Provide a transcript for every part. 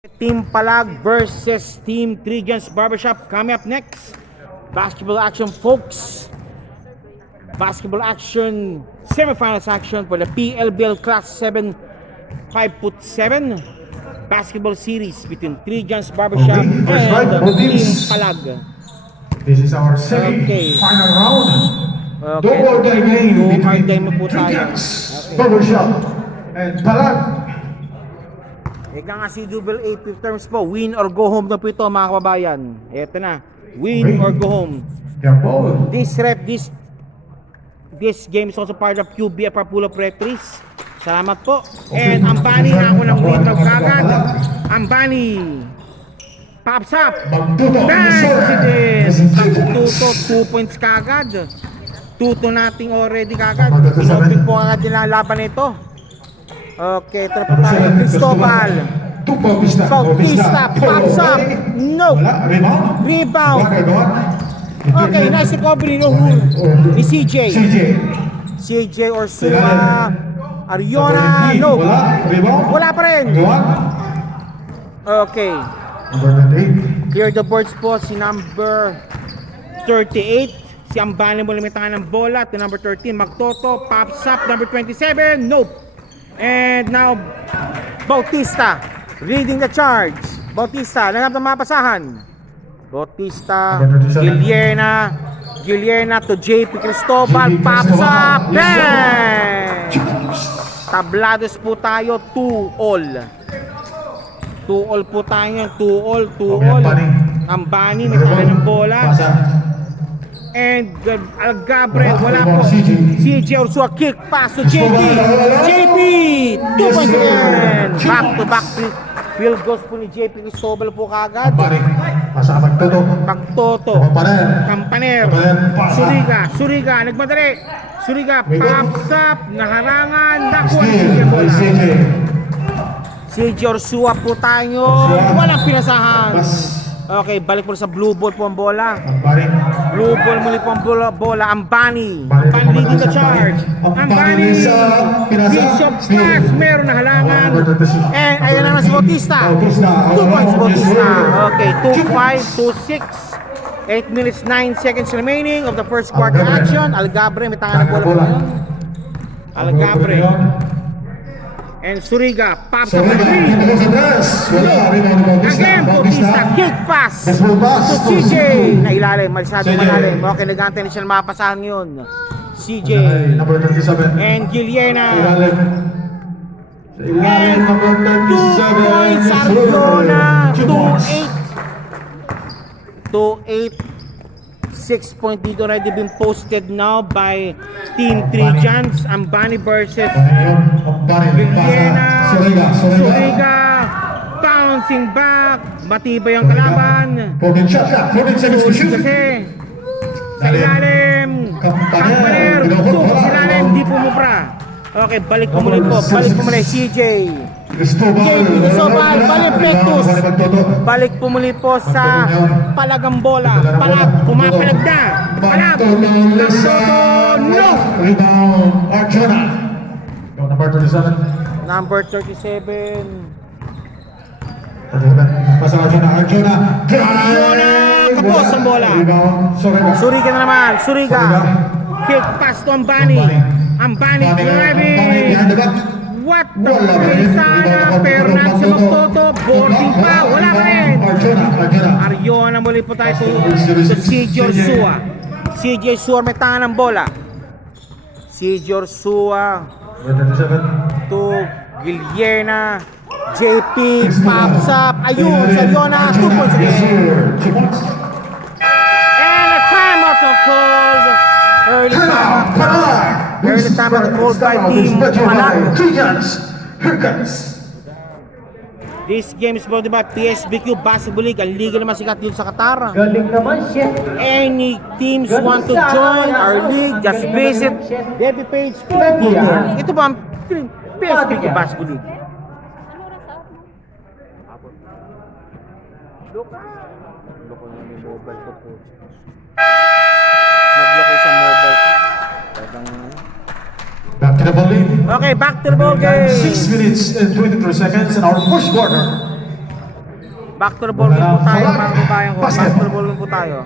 Team Palag versus Team Trigens Barbershop. Coming up next, basketball action, folks. Basketball action, semifinals action for the PLBL Class 7 5'7" basketball series between Trigens Barbershop and Team Palag. This is our semi-final round. Okay. Double game Two-card between game po tayo. Trigens Barbershop and Palag. Ika nga si Double A, fifth terms po. Win or go home na po ito, mga kababayan. Eto na. Win or go home. This game is also part of QBFR Pool of Referees. Salamat po. And Ambani na ako ng win of kagad. Ambani. Pops up. Bang! Tuto, 2 points kagad. Tuto nating already kagad. Inopen po agad nila laban nito. Okay, ito na po tayo. Cristobal. Bautista. Pops up. No. Rebound. Okay, nice recovery ni CJ. CJ Orsua. Ariona. No. Wala pa rin. Okay. Clear the boards po si number 38. Si Ambani mo limitangan ng bola. To number 13, Magtoto. Pops up. Number 27. Nope. And now, Bautista leading the charge. Bautista, nangyap ng mapasahan. Bautista, Gilierna to JP Cristobal. Pops up. Bang! Tablados po tayo, 2-all. 2-all po tayo, 2-all. Ambani, may tayo ng bola. And Gabriel, wala po. CJ Orsua, kick pass to JP. JP, 2 points again. Back to back field goals po ni JP Cristobal po kagad. Pagtoto. Kampaner. Suriga, nagmadali. Suriga, pops up, naharangan, nakuha ni CJ bola. CJ Orsua po tayo, walang pinasahan. Okay, balik po sa blue ball po ang bola. Blue ball muli po ang bola. Ambani leading the charge. Ambani, Bishop pass, meron na halangan. And ayan na si Bautista. 2 points Bautista. Okay, 2-5, 2-6. 8 minutes, 9 seconds remaining of the first quarter action. Algabre, may tangan ng bola po ngayon. Algabre. And Suriga, pops up the 3. Again, Bautista, kick pass to CJ. Nailalim, masyado malalim. Okay, nag-antay na siya ng mapasahan yun. CJ. And Gilierna. And 2 points, Ariona. 2-8. 6 point dito already been posted now by Team Trigens. Ambani versus Gilierna. Suriga bouncing back. Matibay ang kalaban. Sulit kasi sa ilalim. Kampaner. Tuko sa ilalim. Di pumupra. Okay, balik po muli po. Balik po muli CJ. JP Cristobal, balik Pectus. Balik po muli po sa Palagang bola. Palag, pumapalag na. Palag, no! Number 37. Arjona, kapos ang bola. Suriga na naman, Suriga. Kick pass to Ambani. Ambani driving. What the sana, pero natin sa Magtoto, boarding pa, wala pa rin. Ariona muli po tayo to CJ Orsua. CJ Orsua may tangan ng bola. CJ Orsua to Gilierna. JP pops up. Ayun, sa Ariona, 2 points again. And a timeout called. Early time out called by Team Palag. This game is brought to you by PSBQ Basketball League. Ang liga naman sikat dito sa Qatar. Galing naman siya. Any teams want to join our league, just visit the FB page. Ito ba ang PSBQ Basketball League? Loko na yung mobile ko po. Nagloko sa mobile ko. Back to the ball game. Okay, back to the ball game. 6 minutes and 23 seconds in our first quarter. Back to the ball game po tayo, mga kabayan ko. Back to the ball game po tayo.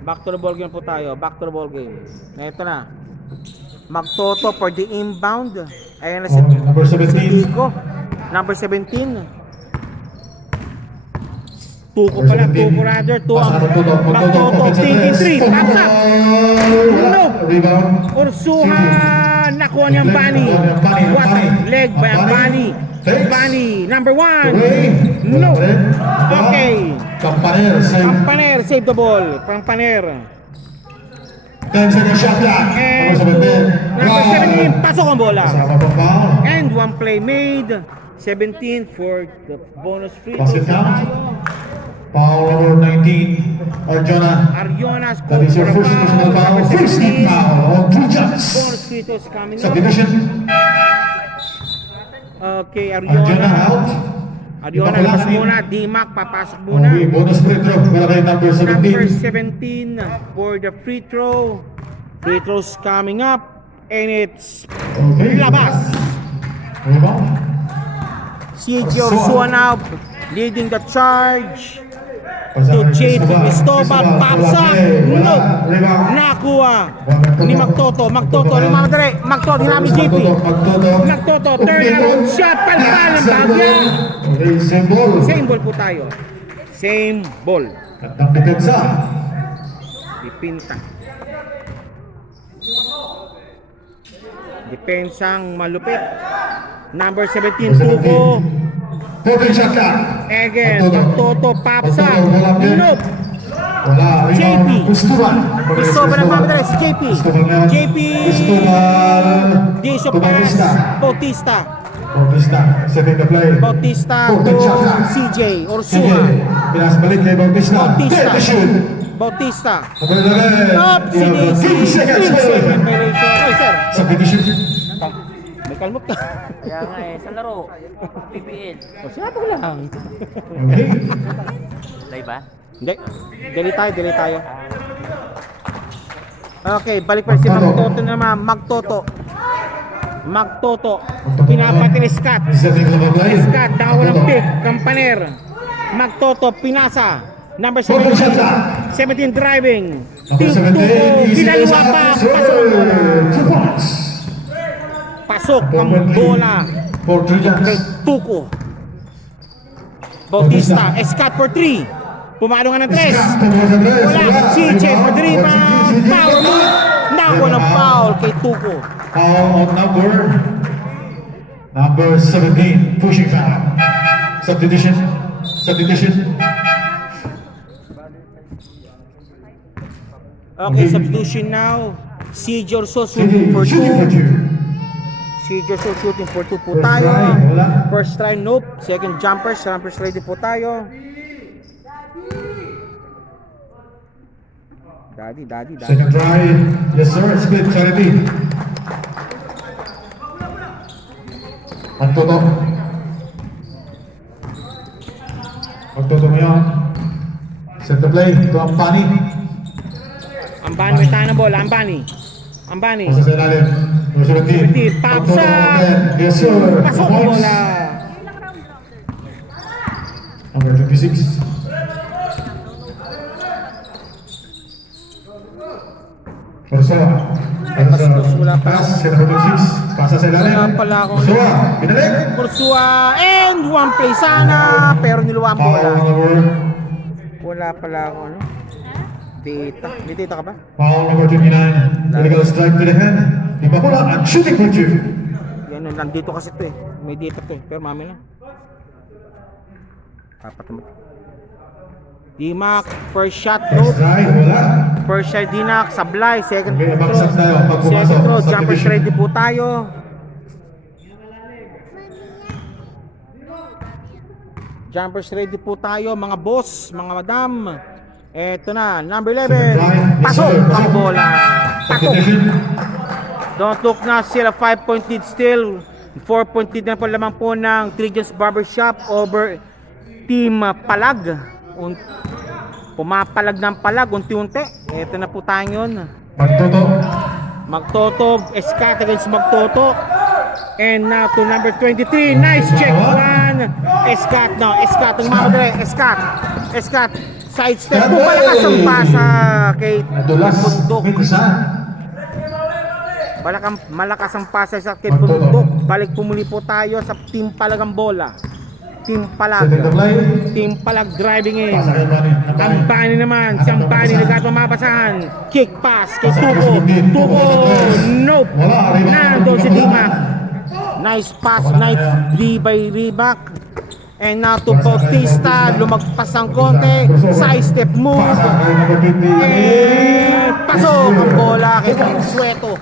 Back to the ball game po tayo. Back to the ball game. Ito na. Magtoto for the inbound. Ayan na si Number 17. Tico. Number 17. Tuko pala, Tuko rather. Magtoto, thinking 3. Pops up. Tunog. Ursuha. Nakuha niya ang Bani. What leg by ang Bani. Bani, number 1. No. Okay. Campaner, save the ball. Campaner. 10 seconds shot clock. And number 17, pasok ang bola. And one play made. 17 for the bonus free Basket throw. count. Foul number 19, Arjona. Arjona That is your scored first personal foul. number First 17. team foul on 2 shots. Bonus free throws coming up. Subdivision. Okay, Arjona Arjona. out. Arjona, labas muna. D-Mac, papasok muna. Okay, bonus free throw para kay number Number 17. 17 for the free throw. Free throws coming up. And it's Okay. labas. Rebound. CJ Ursua now leading the charge. To JP Cristobal, pops up. No. Nakuha ni Magtoto. Magtoto, lumamadali. Magtoto, hinami JP. Magtoto, turn around shot. Palpal ang bagya. Okay, same ball. Same ball po tayo. Same ball. Gandang depensa. Dipinta. Dipensang malupit. Number 17, Tuko. 14 shot clock. Again, Magtoto, pops up. Nope. Wala. JP. Cristobal. Cristobal ang mamadali si JP. JP. Cristobal. Diso pass. Bautista. Bautista. Setting the play. Bautista to CJ Ursua. Sige. Pinasbalik kay Bautista. Bautista. Take the shoot. Bautista. Number 11. Up, You have 15 seconds. second violation. Ay, sir. Subdivision. May kalmot ka. Kaya nga eh, sa laro, PPL. O, sinabi ko lang. Okay. Live ba? Hindi. Delete tayo. Okay, balik pa si Magtoto naman. Magtoto. Pinapati ni Scott. Setting the play. Scott, dawa ng pick. Campaner. Magtoto, pinasa. Number 14 shot 17. clock. 17 driving. Number Team 17. Tuko. Easy Pinaliwa pass. pa. Pasok ang bola. 2 points. Pasok ang bola. For 3 Kay shots. Tuko. Bautista. Scott for 3. Pumalo nga ng 3. Wala. CJ for 3 pa. Power move. Nakuha ng foul kay Tuko. Foul on number 17. Pushing foul. Subdivision. Okay, substitution now. CJ Ursua shooting for 2. Shooting for 2. CJ Ursua shooting for 2 po First tayo. try, wala. First try, nope. Second jumpers ready po tayo. Daddy. Second try. Yes sir. Split charity. Magtoto mo yan. Set the play. Ito ang Bani. Ambani may tayo ng bola. Ambani. Pasa sa ilalim. Number 17. Pops Magtoto up. again. Yes sir. Pasok 2 ang points. bola. Number 26. Ursua. Wala pa. Pass. Sa number 26. Pasa sa ilalim. Wala pala akong- Ursua. Binalik. Ursua and one play sana. Pero niluwa ang Foul bola. number Wala pala ako ano. Data. May data ka ba? Foul number 29. Illegal strike to the hand. Di ba pula at shooting for 2. Yan, nandito kasi ito eh. May data to eh. Pero mami lang. Dapat naman. D-Mac, first shot, Next nope. try, wala. First shot, D-Mac, sablay. Second Okay, throw. baksak tayo pag pumasok. Second throw, jumpers Subdivision. ready po tayo. Jumpers ready po tayo, mga boss, mga madam. Eto na, number 11. Pasok ang bola. Pasok. Subdivision. Don't look na sila 5-point lead still. 4-point lead na po lamang po ng Trigens Barbershop over Team Palag. Pumapalag ng palag unti-unti. Ito na po tayo yun. Magtoto. Magtoto, Escat against Magtoto. And now to number 23. Nice check. 1 Escat, no? Escat, ang mamadali. Escat. Side step. Pumalakas ang pasa kay Nadulas. Bundok. Minsan. Malakas ang pasa sa kay Bundok. Balik pumuli po tayo sa Team Palag ang bola. Team Palag. Set the play. Team Palag driving in. Pasa kay Bani. Ang Bani naman, si ang Bani nagkatumabasahan. Kick pass kay Tuko. Nope. Nandun si Dimac. Nice pass, nice D by Ribac. And now to Bautista, lumagpas ang konti. Side step move. Pasa kay number 20. Eh, pasok ang bola kay Bansueto.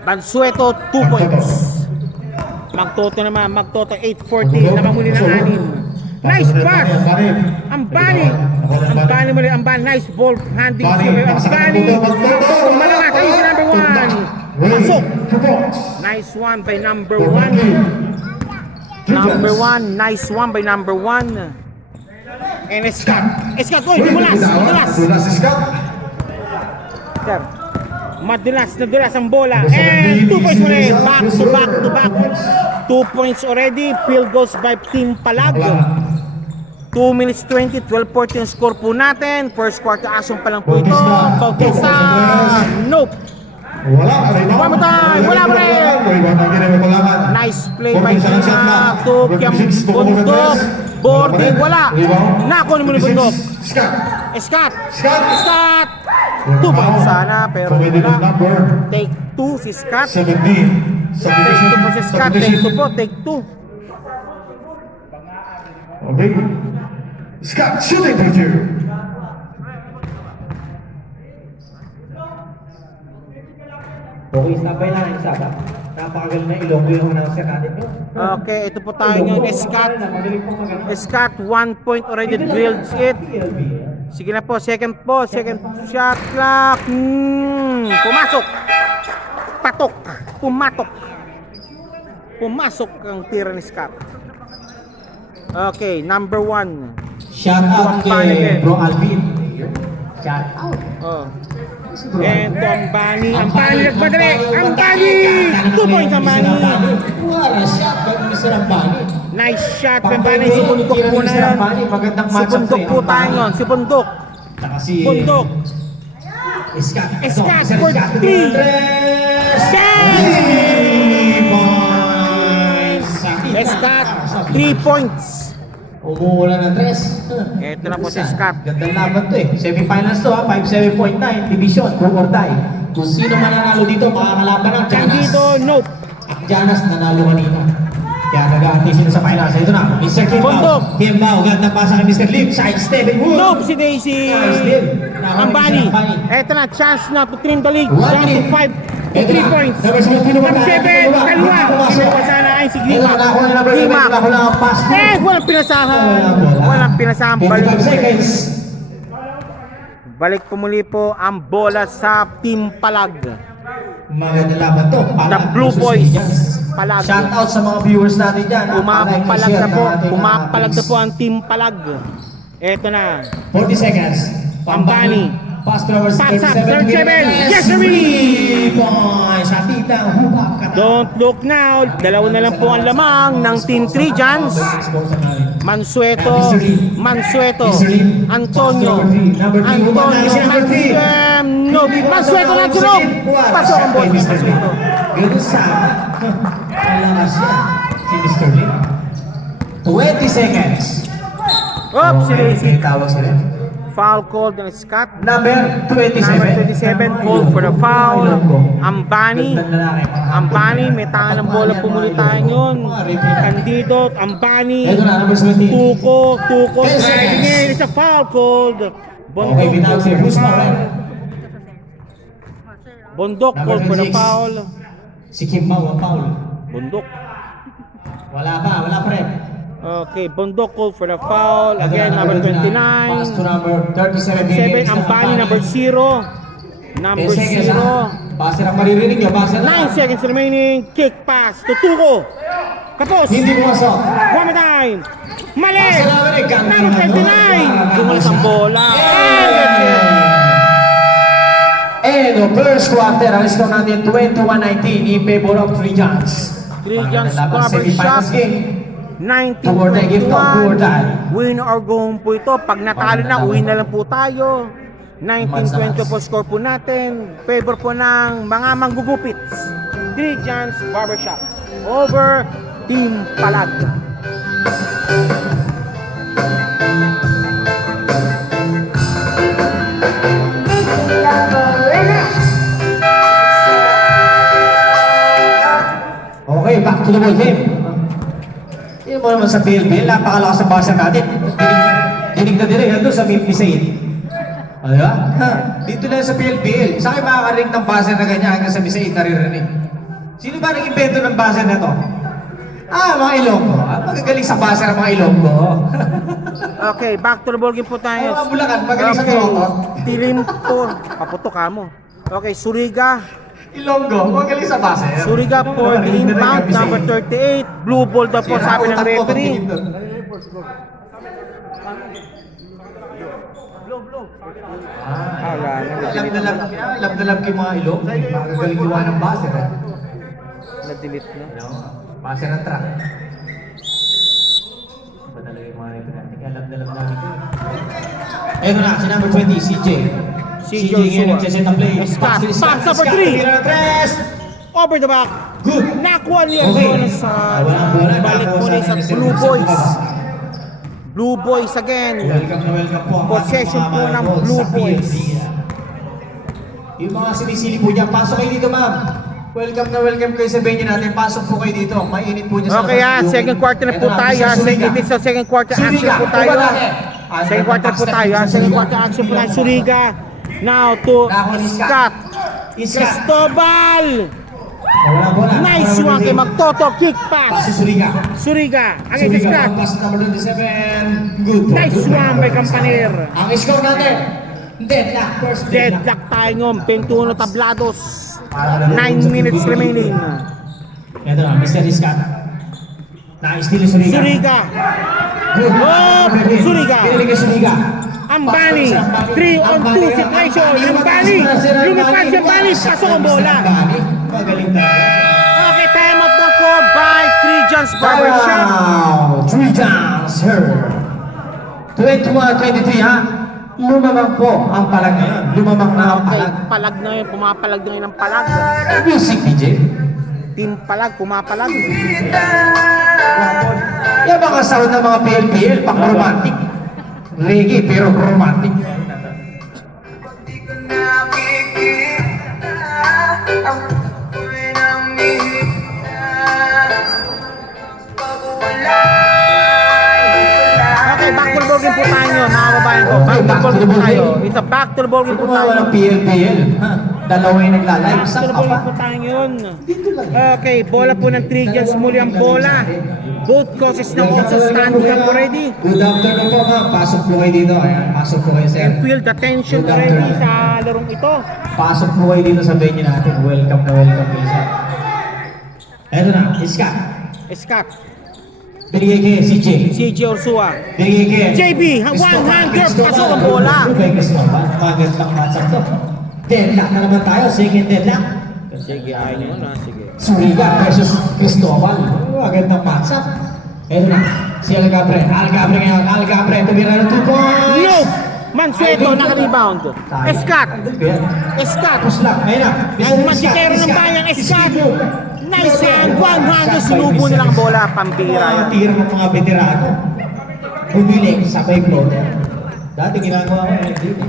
Bansueto, 2 points. Magtoto 8-14 na mamuli ng 6. Nice pass! Ang Bani muli, nice ball handling. Ang Bani, malakas ayun si number 1. Pasok! Nice one by number 1. Nice one by number 1. And Escat, oy, dumulas. Dulas si Scott. Sir, nadulas ang bola. And 2 points ulit. Back to back. 2 points already. Field goals by Team Palag. 2 minutes 20, 12-14 score po natin. First quarter action pa lang po ito. Bautista, nope. One more time, wala pa rin. Nice play by Tina. Tukyang Bundok. Boarding, wala. Nakuha mo ni Bundok. Escat. 2 points sana, pero wala. Take 2 si Scott. Take 2 po si Scott. Take 2 po, take 2. Okay. Scott shooting picture. Okay, sabay na isa ba? Napakagaling na Ilonggo yung announcer natin yun. Okay, ito po tayo ngayon. Scott, 1 point already drilled it. Sige na po, second shot clock. Pumasok. Pumasok ang tira ni Scott. Okay, number 1. Shout out kay Bro Alvin. Shout out. Oh. And to ang Bani nagpadali. Ang Bani! 2 points ang Bani. Wala shot by Mr. Ambani. Nice shot ng Bani. Si Bundok po na yan. Magandang Si matchup Bundok po tayo nun. Si Bundok. Bundok. Escat for 3. Escat, 3 points. Umuulan ng 3. Ito na po si Scott. Gandang laban to eh. Semifinals to ha. 5-7.9. Division. Do or die. Kung sino mananalo dito, makakalaban ng Janas. Dito, nope. At Janas nanalo kanina. Kaya nag-aantay sila sa finals. Ito na. Mr. Bundok. Kimbao. Gandang pasa kay Mr. Lim. Side step. Nope, si Daisy. Ang Bani. Ito na, chance na to trim the league. Down to 5. 3 points. Number 7, kaliwa. Kinuha sana ay si Grima. Walang pinasahan. Balik pumuli po ang bola sa Team Palag. Maganda laban to. The Blue Boys. Palag. Shout out sa mga viewers natin dyan. Pumapalag na po ang Team Palag. Ito na. 40 seconds. Ang Bani. Pass to number Pass up, 37. Yes, sir! Points. Atita. Hubap. Don't look now. Dalawa na lang po ang lamang ng Team 3 Jans. Mansueto, Antonio, Mansueto na sunod. Pasok ang bola ni Mansueto. Ganun sana. Malakas yan. Si Mr. Lim. 20 seconds. Oops, si Daisy. Tawag sila. Foul called on Scott. Number 27. Number 27 called for the foul. Ang Bani, may tangan ng bola, pumuli tayo yun. Candido, ang Bani, Ito na, number 17. Tuko, 10 seconds. driving in, it's a foul called. Okay, binawag si Bruce Moran. Bundok called for the foul. Si Kimbao ang foul. Bundok. Wala pa rin. Okay, Bundok called for the foul. Again, number 29. Pass to number 37. 7, ang Bani, number 0. Number 0. Base na maririnig nyo. 9 seconds remaining. Kick pass to Tuko. Kapos. Hindi pumasok. One more time. Mali. Number Number 29. Dumalas ang bola. And that's it. And the first quarter, ang score natin 21-19 in favor of 3 Jans. Regents Laban sa Barbershop. semifinals game. Do or die gift to, do or die. 1921. Win or go home po ito. Pag natalo na, uwi na lang po tayo. 1920 po score po natin. Favor po ng mga manggugupits. Regents Barbershop. Over Team Palag. Okay, back to the ball game. Tingnan mo naman sa PLBL, napakalakas ang basa natin. Dinig na dinig, ando sa Misaid. Ano ba? Dito lang sa PLBL. Sa akin makakarinig ng buzzer na ganyan hanggang sa Misaid naririnig. Sino ba nag-invento ng buzzer na to? Mga Ilonggo. Magagaling sa buzzer ang mga Ilonggo. Okay, back to the ball game po tayo. Mga Bulacan, magaling sa trotot. Tilim po. Paputok ka mo. Okay, Suriga. Ilonggo, magaling sa buzzer. Suriga for the inbound, number 38. Blue ball daw po, sabi ng referee. Wala na, Alam na lang yung mga Ilonggo. Magagaling gawa ng buzzer. na-delete na. Buzzer ng truck. Ba talaga yung mga referee? Alam na lang namin. Eto na, si number 20, CJ. CJ ngayon nagsiset ang play. Scott, pass number 3. Over the back. Good. Nakuha niya Okay. yun sa balik mo na sa Blue Boys. Blue Boys again. Welcome po. Possession po ng Blue Boys. Yung mga sinisili po dyan, pasok kayo dito ma'am. Welcome kayo sa venue natin. Pasok po kayo dito. Mainit po dyan sa Okay labas. second quarter na po tayo. Second quarter action po tayo. Second quarter po tayo. Second quarter action po tayo. Suriga. Now to Scott. Cristobal. Nice one kay Magtoto. Kick pass. Si Suriga. Suriga. Ang ito Scott. Pass number 27. Good. Nice one by Campanir. Ang score natin. Deadlock. First Deadlock tayo ngayon. 21 tablados. 9 minutes remaining. Ito na, Mr. Scott. Na-steal yung Suriga. Suriga. Good. Oh, Suriga. Kinilig yung Suriga. Ambani, 3 on 2 situation. Ambani, lumipad si Ambani, pasok ang bola. Magaling talaga. Okay, time out na po by Regents Barbershop. Wow! 3 downs here. 21-23 ha. Lumamang po ang palag ngayon. Lumamang na ang Okay, palag. palag na yun, pumapalag na yun ang palag. Music DJ. Team palag, pumapalag. Yung mga sound ng mga PLPL, pang romantic. Reggae pero romantic. Okay, back to the ball game po tayo, mga babaeng ko. Back to the ball game po tayo. It's a back to the ball game po tayo. Walang PLPL. Dalawa yung nagla-live. Back to Saan the ka ball pa? game po tayo yun. Okay, bola po ng Regents, muli ang bola. Both coaches na also standing up already. Good afternoon po ma'am. Pasok po kayo dito. Ayan, pasok po kayo sir. And feel the tension already sa larong ito. Pasok po kayo dito sa venue natin. Welcome kayo sir. Eto na, Scott. Scott, Binigay kay CJ. CJ Orsua. Binigay kay JB, one-hander, pasok ang bola. Kay Cristobal. Magandang matchup to. Deadlock na naman tayo. Second deadlock. Sige, ayaw nyo na, sige. Suriga versus Cristobal. Magandang matchup. Eto na, si Algabre. Algabre, tumira ng 2 points. No! Mansueto, naka-rebound. Scott. Scott. Tapos lang, ayun na. Ang magkikero ng bayan, Scott. Nice hand, one-hander, sinubo nilang bola, pambira yan. Tira ng mga veterano. Bumiling, sabay floater. Dati ginagawa ko yung din eh.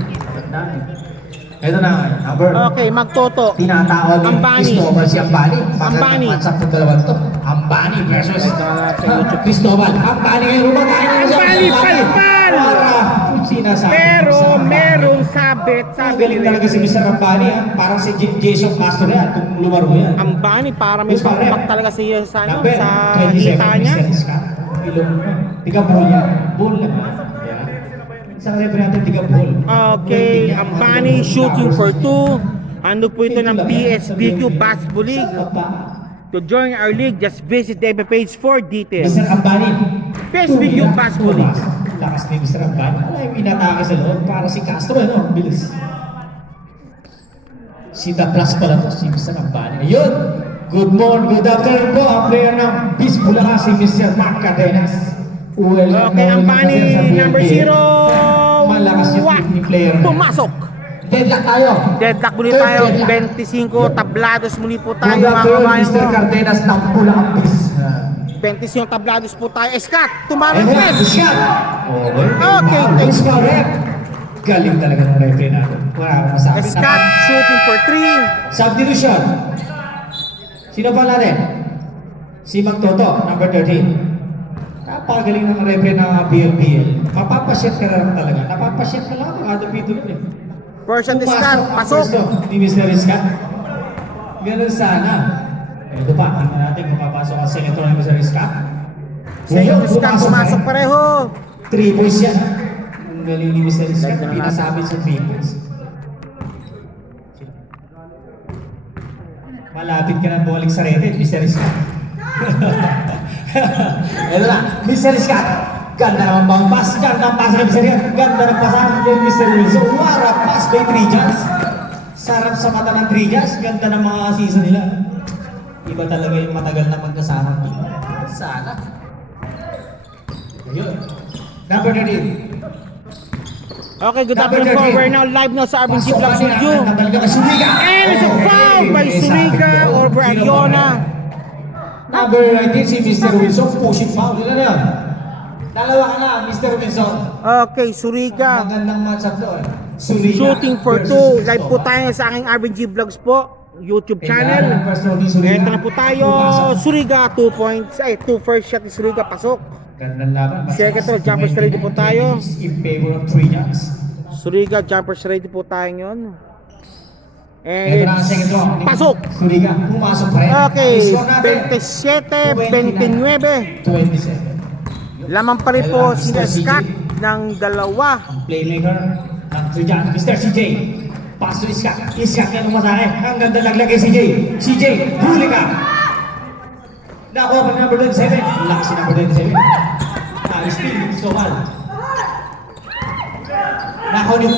Ito na, number. Okay, Magtoto. Tinatawag ni Ambani. Cristobal si Ambani. Ambani. Matchup ng dalawang to. Ambani versus Cristobal. Ambani ngayon rumagain na siya. Ambani, palpal! Sinasabi. Pero merong sabit, sabi Galing talaga si Mr. Ambani ha. Parang si Jason Castro yan. Kung lumaro yan. Ambani, para may pangpak talaga siya sa, ano, Number sa 27, hita niya. Mr. Scott. Ilong mo. Tiga ball yan. Ball lang. Yan. Isang referee natin, tiga ball. Okay, Ambani shooting for 2. Ano po ito ng PSBQ Basketball League. To join our league, just visit the FB page for details. Mr. Ambani. PSBQ Basketball League. Lakas ni Mr. Ambani. Alam yung inatake sa loob para si Castro, ano? Bilis. Si The Plus pala to, si Mr. Ambani. Ayun! Good morning, good afternoon po. Ang player ng Bis Bulacan si Mr. Mark Cadenas. Okay, ang bani number 0. Malakas yung ni player. Pumasok. Deadlock tayo. Deadlock muli tayo. 25 tablados muli po tayo Good mga afternoon, kabayan Mr. ko. Cardenas ng Bulacan Bis. 25 tablados po tayo. Escat, tumama Eh, press. shot. Okay, thank you. Correct. Galing talaga ng referee natin. Wala akong masabi. Escat, shooting for 3. Substitution. Sino pa natin? Si Magtoto, number 13. Napakagaling ng referee ng PLPL. Mapapasyat ka na lang talaga. Napapasyat ka lang. Kada pito nun eh. First and Escat, Pumasok ang pasok. pwesto ni Mr. Escat. Ganun sana. Ito pa, tingnan natin kung papasok ang senator ni Mr. Escat. Second Escat, pumasok pareho. 3 points yan. Ang galing ni Mr. Escat. Pinasabit sa 3 points. Malapit ka na bumalik sa Reddit, Mr. Scott. Ito na, Mr. Scott. Ganda naman bang pass? Ganda ng pass ng Mr. Scott. Ganda ng pass ng Mr. Wilson. What a pass by Trijas. Sarap sa mata ng Trijas. Ganda ng mga season nila. Iba talaga yung matagal na magkasama. Sana. Ayun. Number 13. Okay, good afternoon po. We're now live now sa RBG Vlogs with you. And it's a foul by Suriga over Ariona. Number 19 si Mr. Wilson, pushing foul. Ilan na yan? Dalawa ka na, Mr. Wilson. Okay, Suriga. Magandang matchup to eh. Suriga Shooting for versus 2. Live po tayo sa aking RBG Vlogs po. YouTube channel. Ito na po tayo. Suriga, 2 points. Ay, 2 first shot ni Suriga, pasok. Gandang laban. Second to, jumpers ready po tayo. In favor of 3 jumps. Suriga, jumpers ready po tayo ngayon. And Ito na ang second it's round. pasok. Suriga, pumasok pa rin. Okay, Ang score natin, 27-29. 27. Lamang pa rin po si Mr. Scott CJ. ng dalawa. Ang playmaker ng 3 jumps, Mr. CJ. Pass to Scott. Scott yan umasake. Ang ganda naglagay CJ. CJ, huli ka. Nakuha pa number 27. Lakas si number 27. Still, it's so mal. Nakaw niyo.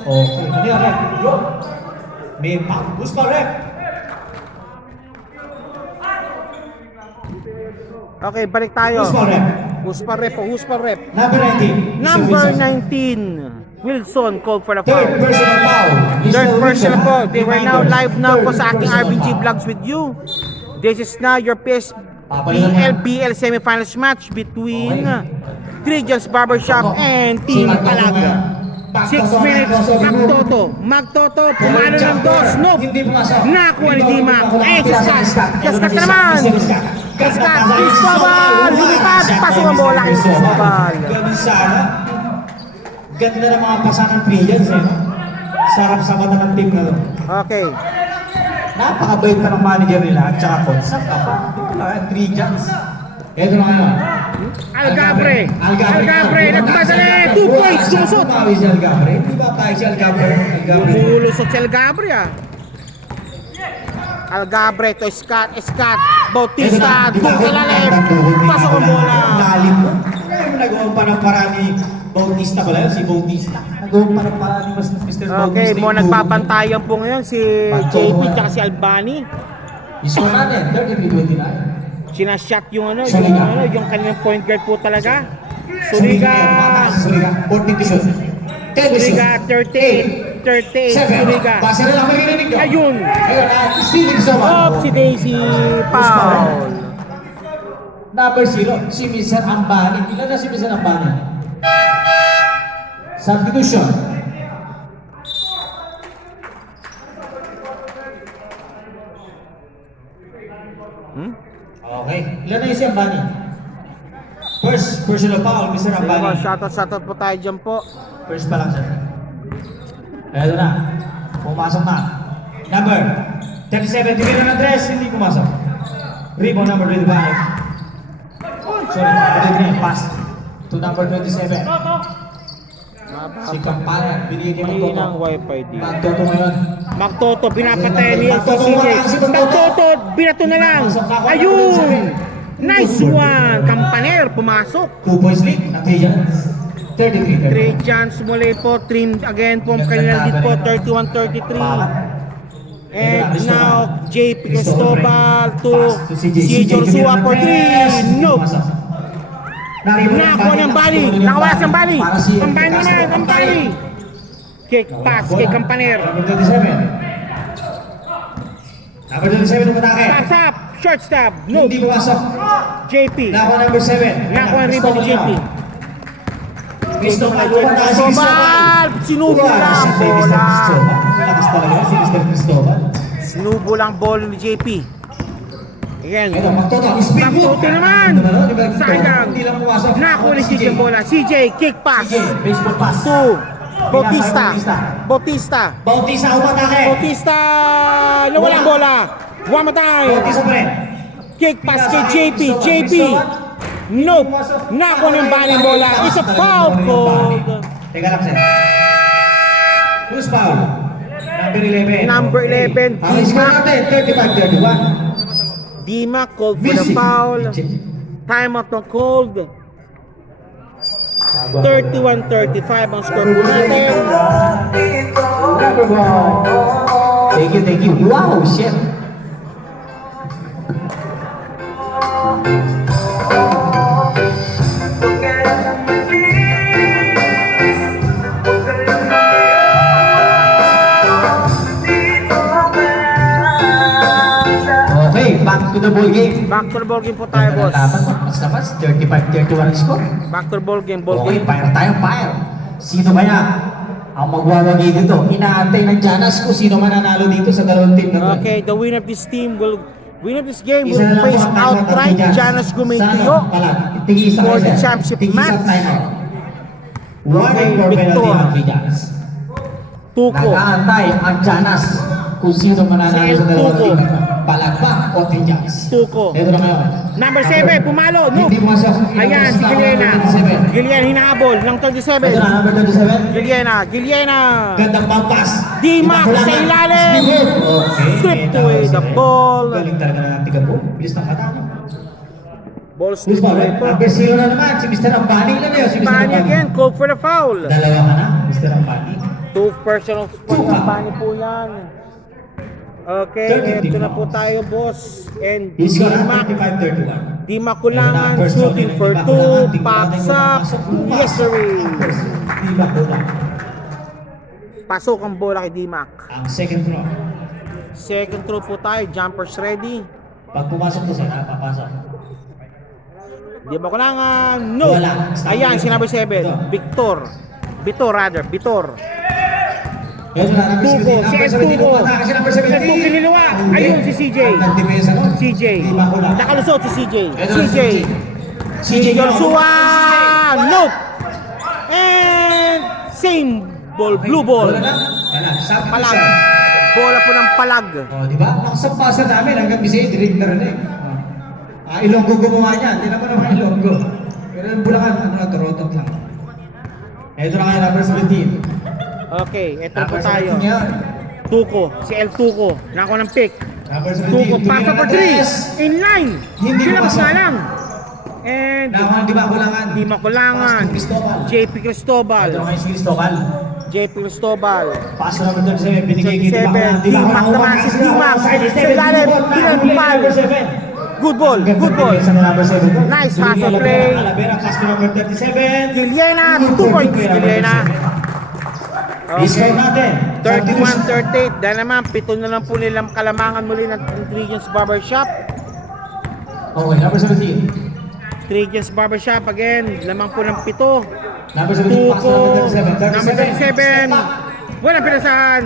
Okay. Ano yan, rep? Yo. May pang. Who's called rep? Okay, balik tayo. Who's called rep? Who's pa rep? Number 19. Number Wilson. 19. Wilson called for the Third foul. personal foul. Third Mr. personal Wilson. foul. They were now Reminders. live now po Third sa aking personal RBG foul. Vlogs with you. This is now your PLBL semifinals match between Trijan's Barbershop and Team Talaga. 6 minutes, Magtoto, pumalo ng dos, nope. Hindi pumasok. Nakuha ni Dima. Eh, Scott naman. Scott, Cristobal, lumipad, pasok ang bola kay Cristobal. Ganun sana. Ganda ng mga pasanang Trojans eh. Sarap sa mata ng team na to. Okay. Napakabait pa ng manager nila at saka coach. Saan ka pa? Ito lang, 3 jumps. Ito na ngayon. Algabre, nagpadali, 2 points, sumusot. Tumawi si Algabre. Hindi ba tayo si Algabre? Bulusot si Algabre ah. Algabre to Scott, Bautista, doon sa lalim, pasok ang bola. Lalim mo. Kaya mo nagawa pa ng paraan ni Bautista pala yun, si Bautista. Nagawa pa ng paraan ni Mr. Bautista. Okay, mo nagbabantayan po ngayon si JP at si Albani. Isko natin, 33-29. Sinashot yung yung kanilang point guard po talaga. Suriga, 14 to shoot. 10 to shoot. Suriga 38, Suriga. Base na lang maririnig nyo. Ayun. Ayun, Steve Soman. Op si Daisy Paul. Number 0, si Mr. Ambani. Ilan na si Mr. Ambani? Substitution. Okay. Ilan na yung si Ambani? First personal foul, Mr. Ambani. Shoutout po tayo dyan po. First pa lang siya. Eto na. Pumasok na. Number 37, tigil na ng dress, hindi pumasok. Rebound number 25. Sorry, number 29, pass to number 27. Si Kampana, binigay mo Mahinang wifi dito. Magtoto ngayon. Magtoto, pinapatay niya si CJ. Magtoto, binato na lang. Ayun! Nice one! Kampaner, pumasok. 2 points lead, na Trojans. 33. Trojans muli po, trim again po ang kanilang lead po, 31-33. And now, JP Cristobal to si Joshua for 3. Nope. Nakuha ng bali. Nakawala sa bali. Ang bali naman. Ang bali. Kick pass kay Campanero. Number 27. Number 27 umatake. Pass up. Short stop. Nope. Hindi pumasok. JP. Nakuha number 7. Nakuha rin po ni JP. Cristobal umatake si Cristobal. Sinubo lang bola. Malakas talaga si Mr. Cristobal. Sinubo lang bola ni JP. Again. Ito, magtoto. Speed move. Magtuti naman. Sayang. Hindi lang pumasok. Nakuha ni CJ bola. CJ kick pass. Baseball pass. To Bautista. Bautista. Bautista umatake. Bautista. Nawalang bola. One more time. Bautista pa rin. Kick pass kay JP. JP. Nope. Nakuha ng baling bola. It's a foul called. Teka lang, sir. Who's foul? Number 11. Number 11. Ang score natin, 35-31. Dima called for the foul. Timeout na called. 31-35 ang score po natin. Thank you. Wow, shit. Okay, back to the ball game. Back to the ball game po tayo, boss. Mas na mas, 35-31 ang score. Back to the ball game, ball Okay, game. fire tayo, fire. Sino kaya ang magwawagi dito? Inaantay ng Janas kung sino man nanalo dito sa dalawang team na to. Okay, the winner of this team will winner of this game Isa will na lang face po ang timeout outright ng Janas. Janus Gumentio Sana pala, tigisa for kayo, the sir. championship Tigisa match. timeout. Warning for Victor. penalty ang kay Janas. Tuko. Nag-aantay ang Janas kung sino mananalo Si sa dalawang Tuko. team na to. Palagpak o Janas. Tuko. Ito na ngayon. Number 7, pumalo. No. Hindi pumasok. Ayan, si Giliena. Giliena hinahabol ng 37. Ito na, number 27. Giliena. Gandang pampas. Dimac sa ilalim. Stripped away the ball. Galing talaga na natin po. Bilis ng kata. Ball Who's stripped foul? away po. Number 0 na naman. Si Mr. Ambani na yun. Si Mr. Bani again, called for the foul. Dalawa ka na, Mr. Ambani. Two personal sport ng Bani po yan. Okay, ito na po tayo, boss. And He's gonna Dimac. 35-31. Dimac Kulangan, shooting for 2. Pops up. Yes, sir. Dimac Kulangan. Pasok ang bola kay Dimac. Ang second throw. Second throw po tayo, jumpers ready. Pag pumasok to sir, papasok. Dimac Kulangan, no! Wala. Ayan, si number 7, Vitor. Vitor. Ito na, number Tuko, 17. si Number Ed 17 Tuko. pumatake si number 17. Tuko kiniliwa. Ayun, si CJ. Ang depensa nun. CJ. Dimac Kulangan. Nakalusot si CJ. Ito na, CJ. Si Joshua. Nope. And same ball, blue ball. Wala na. Wala. Sabi ko Palag. siya. Bola po ng palag. Oh, di ba? Nakasambasa namin hanggang Bisay, direct na rin eh. Ilonggo gumawa niya. Hindi naman naman Ilonggo. Pero yung Bulacan, ano na, Torotot lang. Ito na kayo, number 17. Okay, ito po Number tayo. 17 yan. Tuko, si El Tuko. Nakuha ng pick. Number 17. Tuko, pass tumira for na 3. tres. In line. Hindi Sinabas pumasok. na lang. And Nakuha, di ba, Kulangan? Dimac Kulangan. Pass to Cristobal. JP Cristobal. Ito na kayo si Cristobal. JP Cristobal. Pass to number 37. Binigay kay 37. Dimac naman si Dimac. Sa ilalim. Pinagpal. Good ball. Good ball. Nice hustle play. Alavera, pass to number 37. Giliena. 2 points. Giliena. Score Okay. natin. 31-38. Dahil naman, 7 na lang po nilang kalamangan muli ng Ingredients Barbershop. Okay, number 17. Ingredients Barbershop again. Lamang po ng 7. Number 17, pass to Tuko. number 37. Number 37. Walang pinasahan.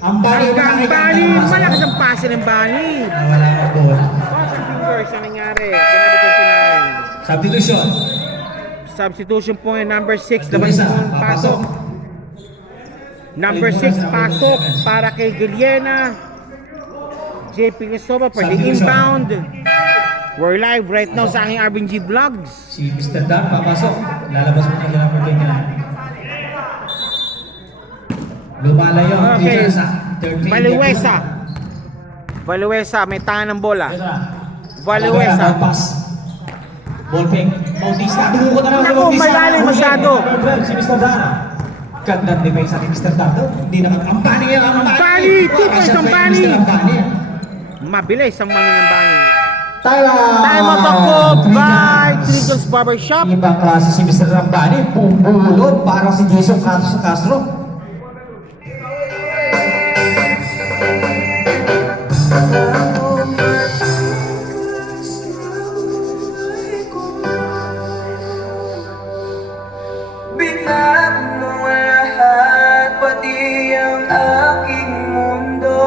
Ang bali Hanggang Bani. Malakas ang pase ng Bani. Wala na bola. Bottom fingers ang nangyari. Kinabot yung kinain. Substitution. Substitution po yung number 6. Labas Dumisa, po ang pasok. Number 6 pasok para kay Giliena. JP Cristobal for the Substitution. inbound. We're live right now sa aking RBG Vlogs. Si Mr. Dan papasok. Lalabas mo na yung number 29. Lumalayo ang Okay. Tijansa. 13. Valuesa, may tangan ng bola. Ito na. Valuesa. Alavera, pass. Ball fake. Bautista. Dumukot na naman Naku, Bautista. malalim Okay. masyado. Number 12, si Mr. Dan. Ganda ni May sa Mr. Tato. Hindi naman. Ambani ngayon. Ambani! 2 points Siya pa yung Ambani! Mr. Ambani. Mabilis ang mangingang bani. Time out! Time out ako by Trigon's Barbershop. Ibang klase si Mr. Ambani. Bumulot. Parang si Jason Castro. Binago mo lahat, pati ang aking mundo.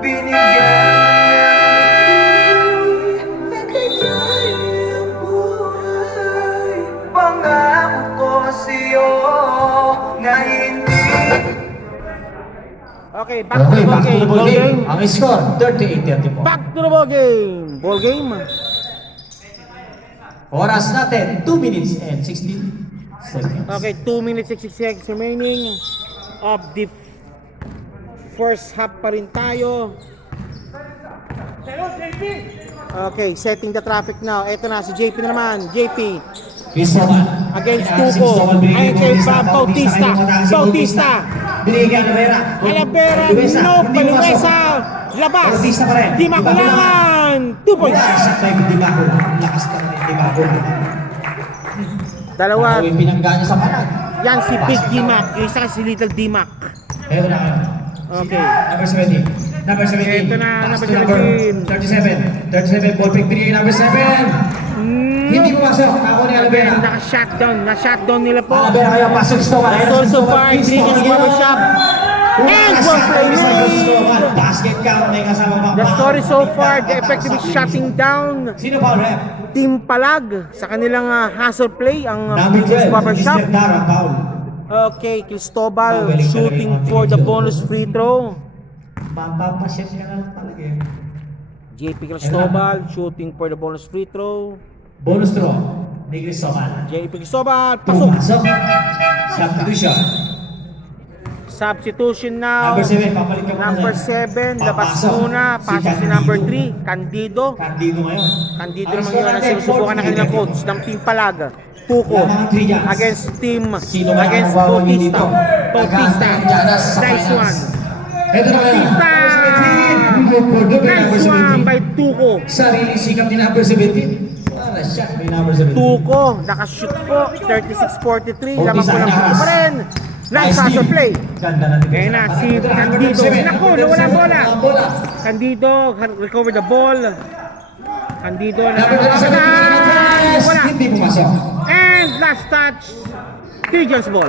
Binigyan mo ng nagbigay ang buhay. Pangako ko sa'yo na hindi. Okay, back to Okay, the ball back to game. the ball Ball game. game. Ang score, 38-34. Back to the ball game. Ball game. Oras natin, 2 minutes and 16 seconds. Okay, 2 minutes 60 seconds remaining of the first half pa rin tayo. Okay, setting the traffic now. Ito na si JP na naman. JP Cristobal. against Tuco. Ayun kay Bautista. Bautista. Binigyan Alavera. Alavera, no, Paluesa. Labas. Bautista pa rin. Di makulangan. 2 points. Sa time, di makulang. Lakas ka rin, di makulang. Dalawa. Ang pinangga niya sa palag. Yan si Big D-Mac. Isa si Little D-Mac. Eto na kayo. Okay. Number 17. Number 17. Ito na, Pass number to 17. 37. 37, ball pick binigay number 7. Hindi pumasok. Ako ni Alavera. Naka-shutdown. Na-shutdown nila po. Alavera kayo, pasok sa toka. That's also by Trigon's Barbershop. And one play made. Basket count, may kasama pang The story so far, they effectively shutting down Sino foul rep? Team Palag sa kanilang hustle play, ang Number Trigon's 12, Barbershop. Mr. Dara, foul. Okay, Cristobal shooting for the bonus free throw. Papapasyet ka na lang talaga eh. JP Cristobal shooting for the bonus free throw. Bonus throw ni Cristobal. JP Cristobal, pasok. Pumasok. Substitution. Substitution now. Number 7, papalit ka muna. Number 7, labas Papasok. muna. Pasok si number 3, Candido. Candido ngayon. Candido Ang naman score yun ang natin, sinusubukan ng kanilang 40. coach ng Team Palag. Tuco Wala mga 3 dyan. against Team Sino ba against ang magwawagi Bautista. dito? Bautista. Nagkakaroon dyan sa Nice finals. one. Ito na kayo. Bautista. Number 17. Good for the number Nice one 17. by Tuco. Sarili sikap ni number 17. Para shot ni number 17. Tuco, nakashoot po. 36-43. Lamang po ng Bautista pa rin. Nice hustle play. Ganda natin. Kaya na, si Candido. Naku, nawala ang bola. Candido recover the ball. Candido na Number 37. wala. Hindi pumasok. And last touch, Trigon's ball.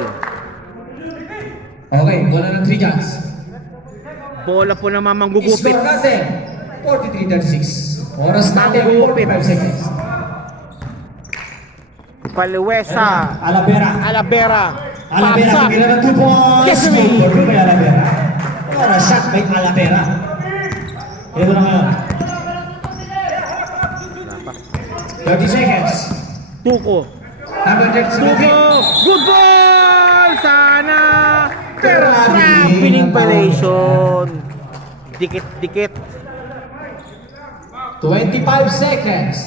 Okay, wala ng 3 shots. Bola po naman manggugupit. Score natin, 43-36. Oras natin, Manggugupit. 45 seconds. Paluesa, Alavera. Alavera, Alavera, pops up. bigla ng 2 points. Yes, Good for the Alavera. Oras shot by Alavera. Ito na ngayon. 30 seconds. Tuco. Number 37. Tuco, good ball! Sana! Pero Grabe. trapping violation. Dikit-dikit. 25 seconds.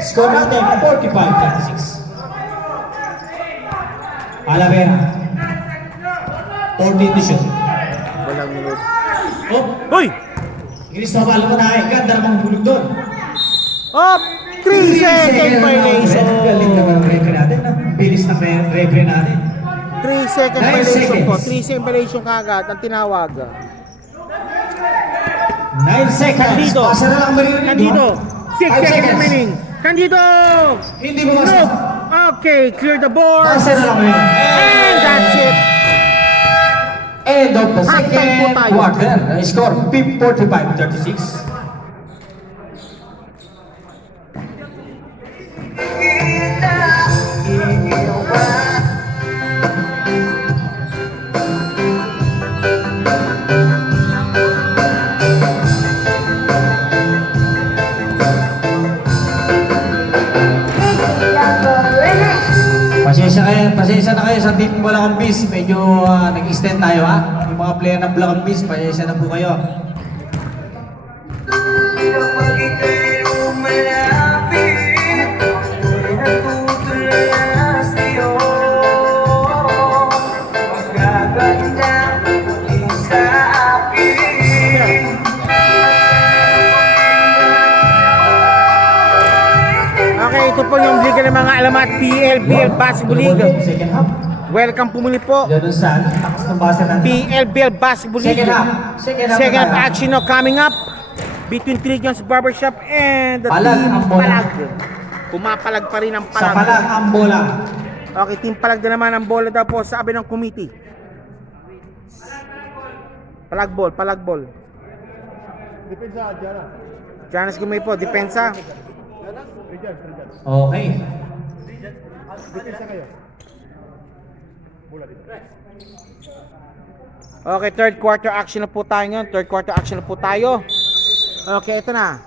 Score natin, 45-36. Alavera. 14 to shoot. Walang minute. Oh, Hoy! Cristobal mo na eh. Ganda namang bulog doon. Oh! 3 second violation. Galing naman ang referee natin. Ang bilis na referee natin. 3 second 9 violation po. seconds. 3 second violation kagad ang tinawag. 9 seconds. Candido. Pasa na lang maririnig. Candido. 6 5 seconds seconds. remaining. Candido! Hindi mo masok. No! Okay, clear the board. Pasa na lang maririnig. And that's it. End of the Halftime po second tayo. quarter. Score 45-36. Pasensya na kayo sa team Bulacan Bees. Medyo nag-extend tayo ha. Yung mga player ng Bulacan Bees, pasensya na po kayo. Kapag ika'y lumalapit, ako'y natutulala. ito po yung liga ng mga alamat PLBL Basketball League. Second half. Welcome pumuli po. Ganun saan? Takas ng basa natin. PLBL Basketball League. Second half. Second half action now coming up between Trigon's Barbershop and the Palag Team ang bola. Palag. Pumapalag pa rin ang Sa Palag. palag ang bola. Okay, Team Palag na naman ang bola daw po, sabi ng committee. Palag ball, Palag ball. Depensa, Jana. Janas Gumay po, depensa. Okay. Depensa kayo. Okay, third quarter action na po tayo ngayon. Third quarter action na po tayo. Okay, ito na.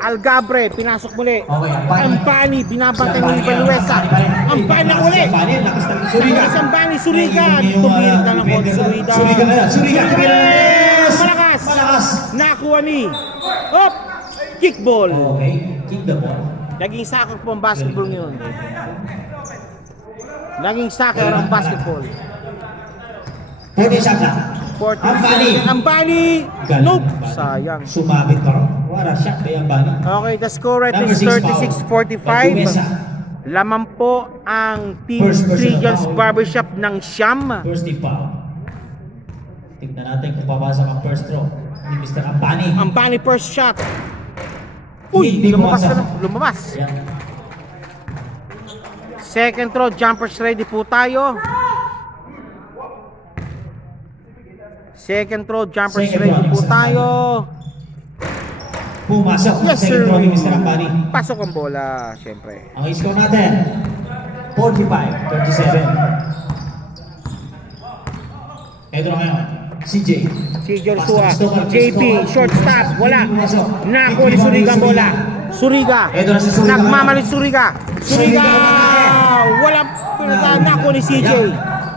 Algabre, pinasok muli. Okay, Ambani, binabantay ni Baluesa. Ambani na uli. Ambani, lakas ng Suriga. Ambani, Suriga. Tumirik na ng konti, Suriga. Suriga na yan. Suriga, tumira ng Yes! Malakas. Malakas. Nakuha ni. Hop! Kickball. Okay, kick the ball. Naging soccer po ang basketball ngayon. Naging soccer ang basketball. 40 shot na. Ambani. Ambani. Galing. Nope. Ambani. Sayang. Sumabit pa rin. Wala shot kay Ambani. Okay, the score right Number is 6 foul. 36-45. Laman po ang Team First personal Trigon's foul. Barbershop ng Siam. First team foul. Tignan natin kung papasok ang first throw ni Mr. Ambani. Ambani first shot. Uy, Hindi lumabas pumasok. na. Lumabas. Yan. Second throw, jumpers ready po tayo. Second throw, jumpers Second ready throw, po Mr. tayo. Pumasok ang Yes, second sir. throw ni Mr. Ambani. Pasok ang bola, syempre. Ang score natin, 45-37. Ito na ngayon, CJ. Si Joshua, JP, shortstop, wala. Nako ni Suriga ang bola. Suriga. Ito na si Suriga. Nagmamalit Suriga. Suriga. Suriga. Walang pinuntahan. Nako ni CJ.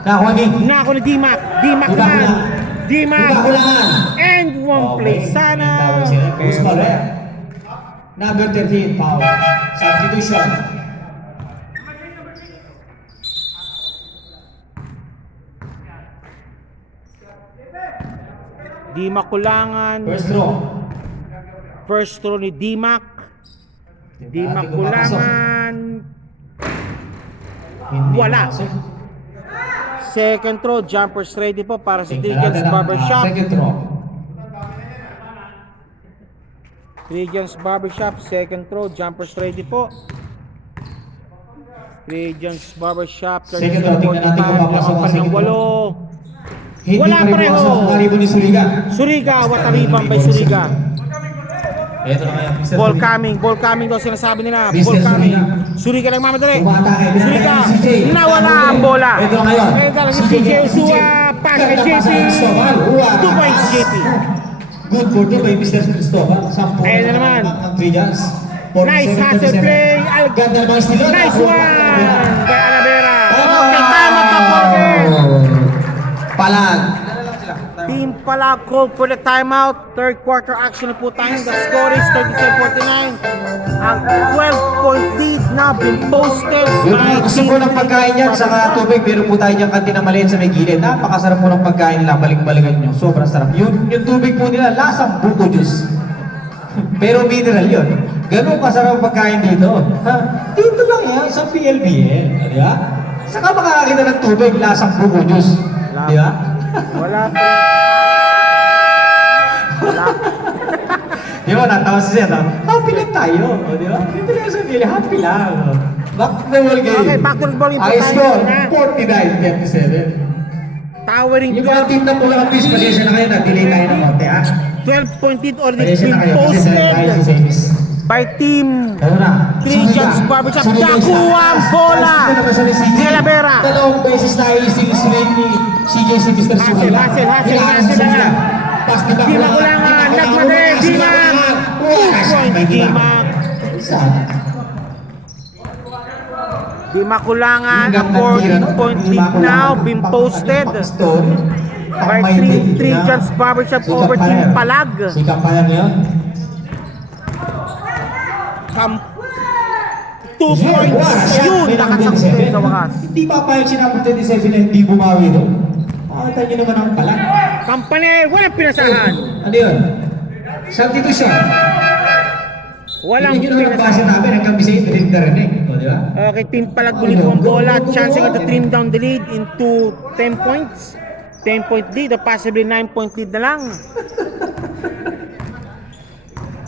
Nakuha ni. Nako ni Dimac. Dimac Dimac man. na. Dimac. Ibakulangan. And one play sana. Tawag sila. Who's foul, eh? Number 13, foul. Substitution. Dimac kulangan. First throw. First throw ni Dimac. Dimac Ating kumapasok. kulangan. Hindi Wala. pumasok. Second throw, jumpers ready po para sa Tingnan Trigon's natin ang, Barbershop. second throw. Trigon's Barbershop, second throw, jumpers ready po. Trigon's Barbershop, Second throw, tingnan natin kung papasok ang second throw. 8. Hindi Wala pa rin pareho. pumasok ang karibo ni Suriga. Suriga, wataribang by Suriga. Ito na kaya, Mr. Ball Suriga. coming daw sinasabi nila. Mr. Ball coming. Suriga. Suriga lang mamadali. Tumatake. Suriga, Si CJ. nawala ang bola. Ito na ngayon. Ito lang si CJ Usua, pass kay JP. 2 points JP. Good for 2 by Mr. Cristobal. 10 Ayun na naman. ang Trigas. Nice hustle play. Ganda naman estilo. Nice one by Alavera. Okay, tama ka po. Palag. Team Palag called for the timeout. Third quarter action na po tayo. The score is 37-49. Ang 12-point lead na been posted Yung by mga gusto Team po ng pagkain yan, saka tubig, meron po tayo dyan kantina maliit sa may gilid. Napakasarap po ng pagkain nila, balik-balikan nyo. Sobrang sarap. Yung tubig po nila, lasang buko juice. Pero mineral yun. Ganun kasarap ang pagkain dito. Ha? Dito lang yan, sa PLBL. Di ba? Saka makakakita ng tubig, lasang buko juice. Di ba? Wala pa. Wala. Di ba, natawa si Sir, no? Happy lang tayo. O, di ba? Dito lang sa PLBL, happy lang. O. Back to the ball game. Okay, back to the ball game po Ang tayo score, na. 49-37. Towering Yung mga team na pula ang please, pasensya na kayo, nag-delay tayo ng konti, ha? 12-point lead already Pasensya na been kayo, kasi dahil tayo si posted Savis. by Team Ano na? Trigon's Barbershop. Nakuha ang bola ni Alavera. Dalawang beses na ilising swing ni CJ si Mr. Suhay. Hustle na. Pas di ba Di makulangan, nagmadali, Dimac. 2 points, Dimac. Di makulangan, ang 14-point lead now been posted by Trigon's Barbershop over Team Palag. Sikap Palag yun. 2 points. Yun, nakasakit sa wakas. Hindi pa pa yung sinabot 27 na hindi bumawi doon. Pakita nyo naman ang Palag. Kampanel, walang pinasahan. Ano yun? Substitution. Walang Hindi nyo nabasa namin, hanggang bisay, pinit na rin eh. O, di ba? Okay, Team Palag buli po ang bola. Chance to trim down the lead into 10 points. 10-point lead or possibly 9-point lead na lang.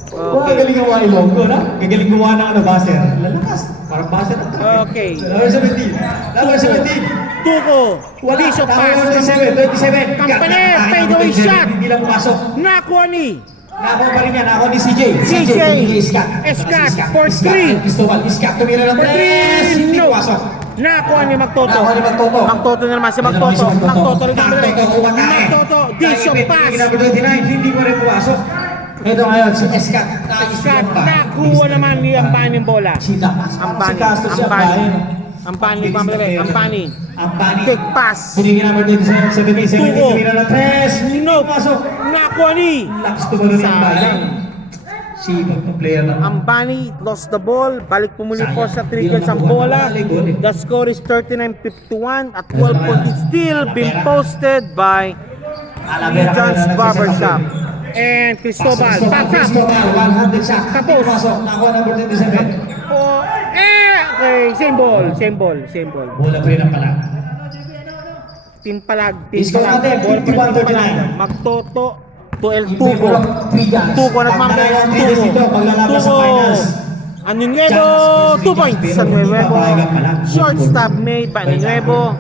Okay. Gagaling gawa Ilonggo, na? Gagaling gawa ng ano, baser. Lalakas. Parang baser ang truck. Okay. Number 17. Number 17. Tuko. Wala. Piso Tama pass. 27. Campanel, fadeaway shot. Hindi lang pumasok. Nakuha ni Nakakuha pa rin yan. Nakakuha ni CJ. CJ. Binigay Iskat. Iskat for 3. Cristobal. Iskat tumira ng For 3. 3. Hindi No. pumasok. Nakuha ni Magtoto. Nakuha ni Magtoto. Magtoto na naman si Magtoto. Magtoto rin ang Magtoto kumakain. Magtoto. Diso pass. Number 29. Hindi mo rin pumasok. Ito ngayon, si Eskat. Scott, nakuha naman ni Ambani ng bola. Ambani, Ambani. Ambani, Ambani. Ambani. Quick pass. Binigyan number 27, 17, Tuko. tumira ng 3. No. Pasok. Nakuha ni Lakas tumalo ni Ambani. Sayang. Si player na. Ambani lost the ball. Balik po muli po sa Sayang. triggers ang bola. The score is 39-51 at 12 points still being posted by John's Barbershop. And Cristobal, back up. Cristobal, one-handed shot. Tapos. Pasok. Nakuha number 27. Oh, okay, same ball. Bola pa rin ang pala. Team Palag, Score natin, Ball pa rin 51-39. Team Palag. Magtoto to El Tuco. Tuco nagmamay. Tuco. Anunuevo, 2 points. Anunuevo. Short stop made by Anunuevo.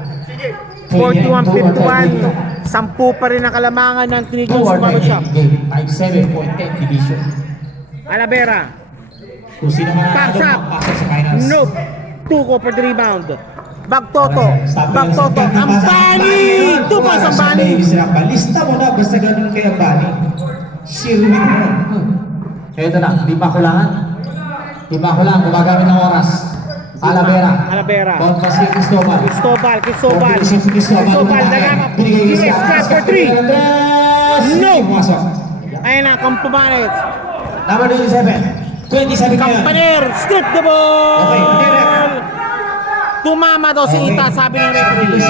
41-51. 10 pa rin ang kalamangan ng Trigon sa Barbershop. 5-7.10 division. Alavera. Kung sino man Pass up. pasok sa finals. Nope. Tuco for the rebound. Bagtoto. Ambani. 2 points Ambani. Lista mo na, basta ganun kay Ambani. Sirwin mo. Ito na, di makulangan. Gumagamit ng oras. Alavera. Bompas kay Cristobal. Cristobal. Cristobal Nagama. binigay Yes, cut for 3. No. Pumasok. Ayun na, Campanes. Number 27. 27 ngayon. Campaner, strip the ball. Okay, Tumama daw si Ita, sabi ng referee.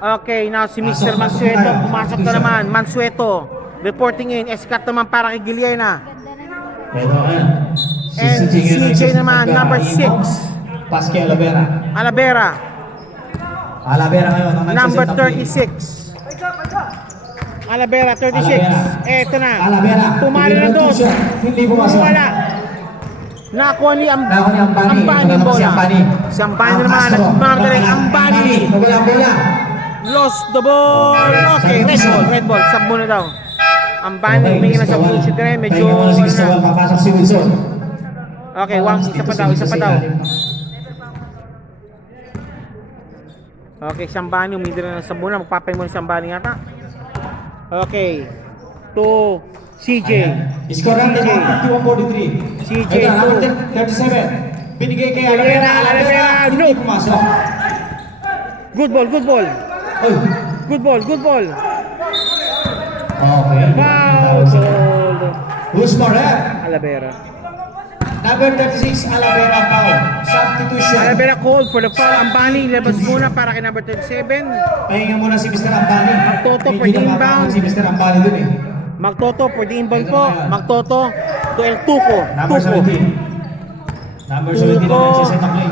Okay, now si Mr. Mansueto, pumasok na naman. Mansueto, reporting in. Escat naman para kay Guiliena. Ito ngayon. And CJ naman, number 6. Pass kay Alavera. Alavera, Ngayon. ang number nagsiset ng play. 36. Alavera, 36. Eto na. Alavera. Tumali na dos. Hindi pumasok. Wala. Nakuha ni Nakuha ni Ambani. Ambani Ito naman bola. si Ambani. Si Ambani naman, nagmamagaling. Ambani. Wala bola. Lost the ball. Okay, red ball. Sab muna daw. Ambani, humingi na sa bullshit rin. Medyo... Pahinga muna si Cristobal. Papasok si Wilson. Okay, isa pa daw. Okay, si Ambani, humingi na sa muna. Magpapay muna si Ambani yata. Okay. To CJ. Score natin 51-43. CJ Ito, number 2. 37. Binigay kay Alavera. Alavera, no. Hindi pumasok. Good ball. Oy. Good ball. Okay. Foul ball. Who's more? Alavera. Number 36, Alavera foul. Substitution. Alavera called for the foul. Ambani, labas muna para kay number 37. Pahinga muna si Mr. Ambani. Magtoto for Medyo the napapagod inbound. si Mr. Ambani dun eh. Magtoto for the inbound po. Magtoto to El Tuco. Number 17. Number 17 Tuco. na nagsiset ng play.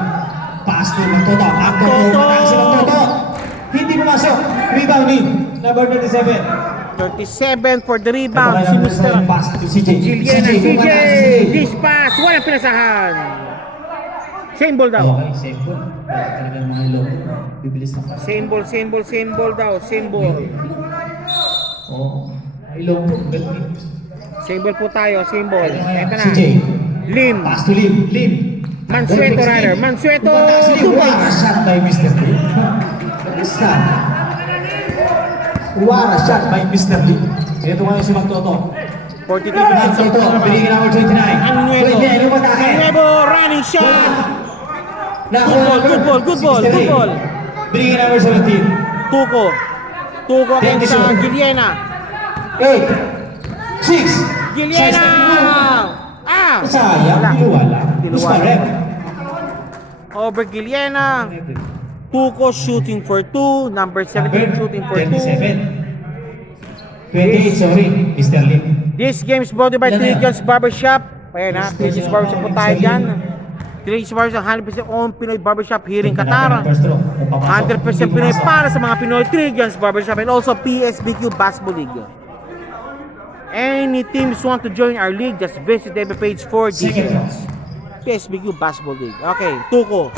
Pass to Magtoto. Magtoto. Mataas si Magtoto. Hindi pumasok. Rebounding. Number 37. 37 for the Ito rebound. kaya Si number Mr. 7. Pass to CJ. Guiliena. CJ. pumataas si CJ. This pass. Walang pinasahan. Same ball daw. Okay, same ball. Wala talaga mga low. Bibilis na pass. Same ball daw. Same ball. Oo. Ay, low. Same ball po tayo. Same ball. Ito na. CJ. Lim. Pass to Lim. Mansueto rather. Mansueto. 2 Wow, points. shot by Mr. Lim. Basta. What a shot by Mr. Lim. Ito ngayon si Magtoto. 42 Magtoto, binigyan number 29. Anuevo. 29, lumatahe. Anuevo. Running shot. Nakuha Good ball. Binigyan number 17. Tuco against Thank you, sir. Guiliena. 8. 6. Guiliena. Sayang, Wala. Tinuwala. Over Guiliena. Tuco shooting for 2. Number 17 shooting for 2. 28, sorry, Mr. Lim. This game is brought to you by Ilan na yan? Trigon's Barbershop. Ayan ha, Philippines Barbershop po tayo dyan. Philippines Barbershop, 100% on Pinoy Barbershop here in Qatar. 100% Pinoy para sa mga Pinoy Triggers Barbershop and also PSBQ Basketball League. Any teams want to join our league, just visit the page for details. PSBQ Basketball League. Okay, Tuko.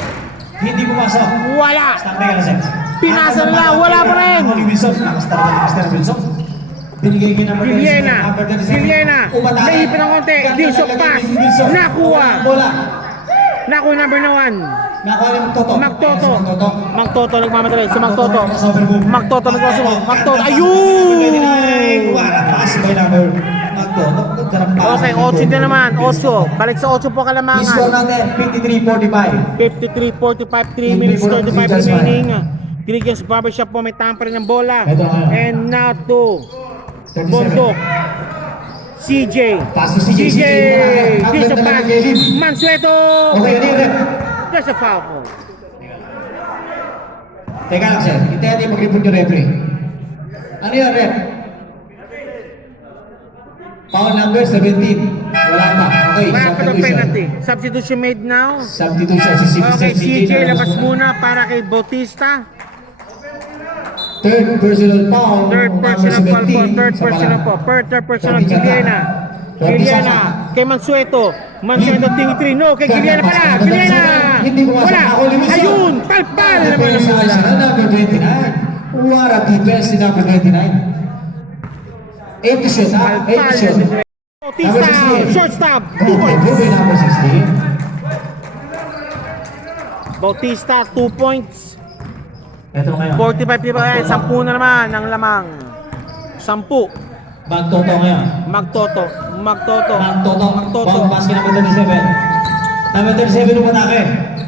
Hindi pumasok. Wala! Standby ka na, sir. Pinasa nila, wala pa rin! Oli Wilson, lakas talaga ni Mr. Wilson. Binigay ka naman Giliena, naipin ng konti, Wilson pass, nakuha! Nakuha yung number na 1. Nakuha ni Magtoto. Magtoto nagmamadali, si Magtoto. Magtoto, ayun! Okay, 8 na naman, 8. Balik sa 8 po Score kalamangan. natin, 53-45. 53-45, 3 minutes, 35 remaining. Triggers Barbershop po, may tamper ng bola. And now to Bondok. CJ. Pass to CJ. There's a pass. Mansueto. Okay, ano yun, rep? There's a foul po. Teka lang, sir. Hintayin natin mag-report yung referee. Ano yun, rep? Foul number 17. Wala pa. Okay, Wala pa ng substitution. penalty. Substitution made now. Substitution si Okay, CJ labas mo. muna para kay Bautista. Third personal foul. Third number personal foul po. 17 Third sa personal pala. po. Third personal, 20 Giliena. Saka. Giliena. Kay Mansueto. Mansueto, tingin 3. No, kay Giliena pala. Giliena. Hindi pumasok. Wala. Ako, Lumiso. Ayun. Palpal naman ang Defense bola. na number 29. What a defense si number 29. 8 to shoot, ha? 8 to Palpal. shoot. Bautista. Shortstop. 2 Okay, points. moving number 16. Bautista, 2 points. Ito ngayon. 45 people yan. 10 na naman ang lamang. 10. Magtoto ngayon. Magtoto. Magtoto. Magtoto. Ball basket number 37. Number 37 umatake.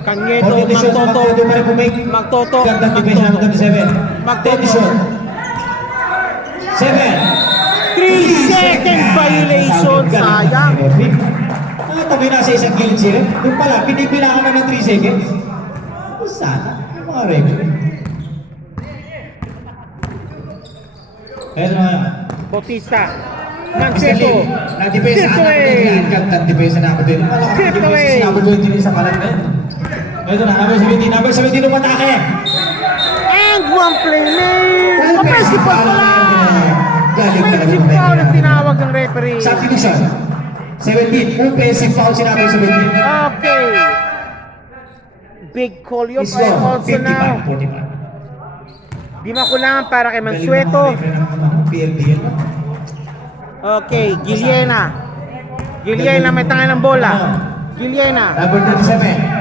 Kanyeto. 40 to shoot. Magtoto. Magtoto pa rin pumake. Magtoto. Ganda defense number 37. Magtoto. 10 to shoot. 7. 3-second violation. Sayang. Nakatabi na sa isang gilid sila. Doon pala, pinipilangan na ng 3 seconds. Sana. Yung mga referee. Ito na ngayon. Bautista. Mr. Manseto. Lim, na-depensa Strip ka na away. din. Ganda depensa na ako din. Strip away. Number 20 sa kalan na yun. Ito na, number 17. Number 17 umatake. And one play made. Offensive foul pala. Galing talaga Offensive ng foul ang referee. tinawag ng referee. Substitution. 17. Offensive foul si number 17. Okay. Big call yun. Is I gone. also now. 55-45. Di makulangan para kay Galing Mansueto. ng mga referee ng PLDL. Okay, Giliena. Giliena may tanga ng bola. Giliena. Number 37.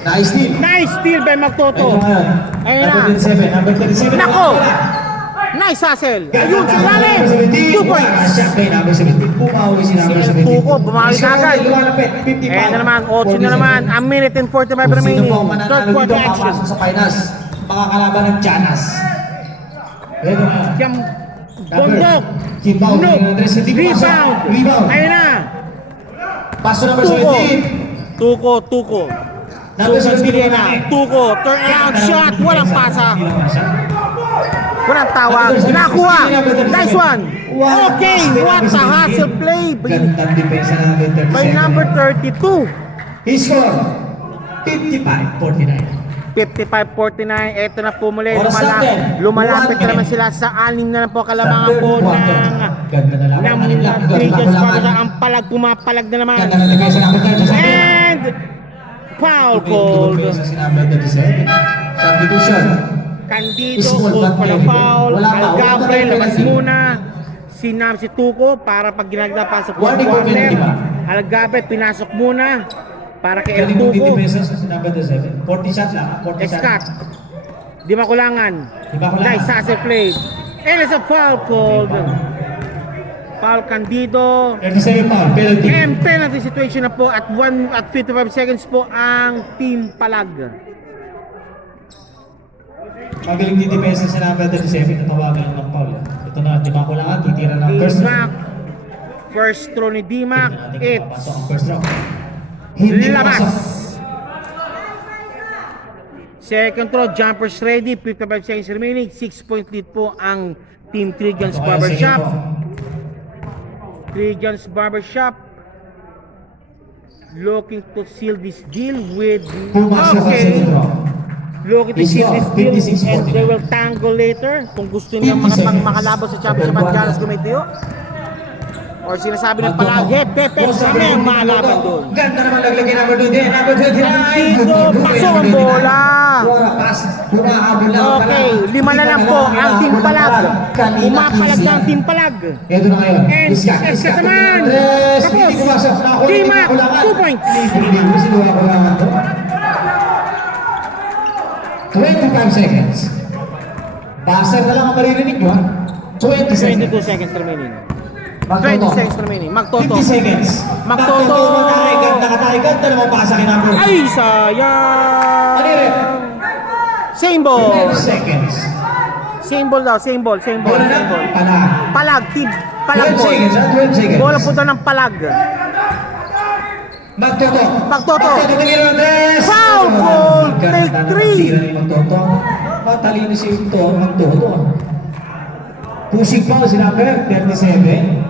Nice steal. Nice steal by Magtoto. Ito ngayon. Ayun na. Number 37. Number 37. Nako! Nice hustle. Ayun, sa lalim. 2 points. Shot kay number 17. Bumawi si number Si 17. Tuko, bumawi Score agad. natin, lumalapit. 55. Ayan na naman, 8 na naman. A minute and 45 Kung remaining. sino po ang Third mananalo quarter dito, action. papasok sa finals. Makakalaban ng Chanas. Ito na. Yung bundok. Kimbao, No. Andres, hindi pumasok. Rebound. Ayun na. Paso number Tuko. 17. Tuko. Number Tuko 17 Giliena. umatake. Tuko. Turn around shot. Walang pasa. Hindi lang siya. Walang tawag. Nakuha. Nice one. Okay, what a hustle play Gandang depensa ng number 37. by number 32. He scored 55-49. 55-49. Ito na po muli. Oras natin. Lumalapit 1 na naman minute. sila sa 6 na lang po kalamangan po Ganda na lang. ng Anim lang. Triggers Laban. para sa ang pumapalag na naman. Ganda ng depensa ng number 37. And foul called. Depensa si number 37. Substitution. Candido Small called back for the penalty. foul. Wala pa. Algabre, Wala pa labas penalty. muna. Si Tuko para pag ginagda pa sa fourth Warning po penalty quarter. ba? Algabre, pinasok muna para kay El Galing mo Tuko. depensa si number 37. 40 shot lang. 40 shot. Escat. Di makulangan. Di makulangan. Nice hustle play. And it's a foul called. Foul Candido. 37 foul. Penalty. And penalty situation na po at 55 seconds po ang Team Palag. Magaling din depensa si number 37. Natawagan ng foul. Ito na. Di makulangan. Titira ng first round. Dimac. First throw ni Dimac. It's Papasok ang first round. Hindi labas. pumasok. Second throw, jumpers ready. 55 seconds remaining. 6-point lead po ang Team Trigans Barbershop. Trigans Barbershop looking to seal this deal with Pumasok ang okay. sentro. Looking to seal this deal 56-40. and they will tangle later kung gusto niya 50 seconds. makalabas sa championship at Carlos Gumitiyo. Or sinasabi ng pala, kami ang maalaban doon. Ganda naman naglagay number 2 number 29. Dito, pasok ang bola. Pass, humahabol lang. Okay, 5 na lang po ang Team Palag. Umapalag na ang Team Palag. Ito na ngayon. And Escat naman. Tapos, Lima, 2 points. 25 seconds. Buzzer na lang ang maririnig nyo. 20 seconds. 22 seconds remaining. 20 Magtoto. seconds remaining. 50 Magtoto. seconds. Magtoto. Ganda naman pasa kay number. Ay, sayang. Ano rin? Same ball. 12 seconds. Same ball daw, same ball. Bola na. Pala. Palag, team. Palag 12 ball. seconds. 12 seconds. Bola punta ng palag. Magtoto. Magtoto. tingin ng tres. Foul ball. Ganda Take na 3. tira ni Magtoto. Matalino si Magtoto. Pushing foul si number 37.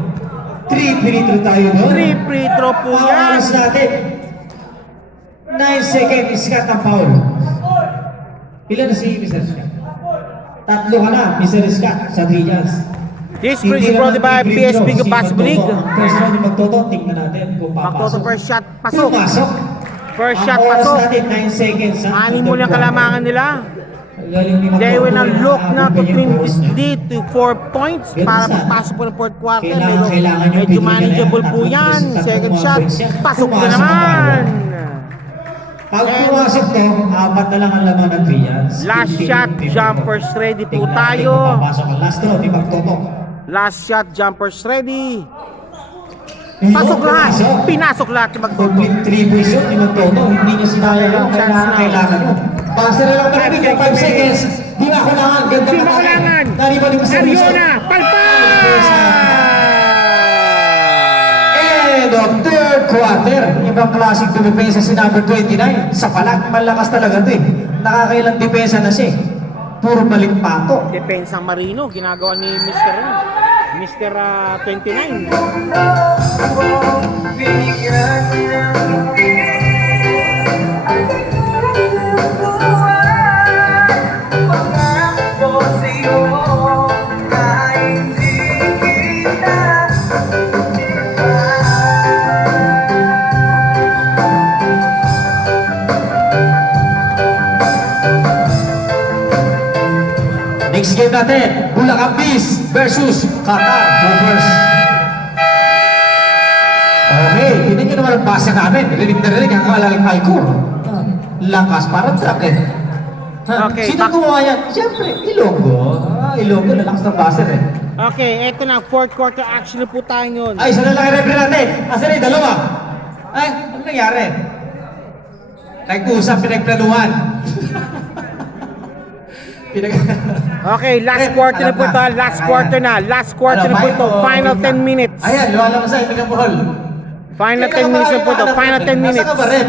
3 free throw tayo doon. 3 free throw po Ang yan. oras natin. 9 seconds. Scott ang foul. Ilan na si Mr. Scott? 3 ka na, Mr. Scott, sa 3 yards. This is brought to you by PSP Basketball League. First round ni Magtoto, tingnan natin kung papasok. Magtoto first shot, pasok. Pumasok. First Ang shot, oras pasok. natin, 9 seconds. ha? Ani mo lang kalamangan nila. Galing ni Magtoto. They will now look na to Ganyan trim po. this lead to 4 points para magpasok po ng fourth quarter. Kailangan yung Medyo bigyan manageable na yan. po yan. Tatlong Second mga shot, points yan. pasok na Pumasok naman. Pag pumasok to, 4 na lang ang laman ng 3 yards. Last shot, jumpers ready po Tingnan natin tayo. kung papasok ang last throw ni Magtoto. Last shot, jumpers ready. Ayun, Pasok lahat. pumasok. Pinasok lahat ni Magtoto. Complete 3 points yun ni Magtoto. Hindi niya sinayang yun. Kailangan yun. Pasa na lang talaga yung 5 seconds. Di makulangan. Ganda Di na makulangan. Nariban yung service. Ariona, palpas! End of third quarter. Ibang klaseng dumipensa si number 29. Sa palag, malakas talaga ito eh. Nakakailang depensa na siya eh. Puro balik pato. Depensang Marino, ginagawa ni Mr. 29. Binigyan ng pangako sa'yo na hindi kita Next game natin, Bulacan Bees versus Qatar Rovers. Okay, tinan nyo naman ang basa namin. Rinig na rinig ang kalalakay ko. Lakas, parang truck eh. Okay, Sino gumawa yan? Siyempre, Ilonggo. Ilonggo, lalakas ng baser eh. Okay, eto na, fourth quarter action na po tayo ngayon. Ay, isa na lang ang referee natin. Asa na yung dalawa? Ay, ano nangyari? Nag-usap, pinagplanuhan. Okay, last quarter na po ito. Last quarter na. Last quarter na po ito. Final 10 minutes. Ayan, lumalabas sa hindi ka ball. Final 10 minutes na po ito. Final 10 minutes. Nasa ka ba rin?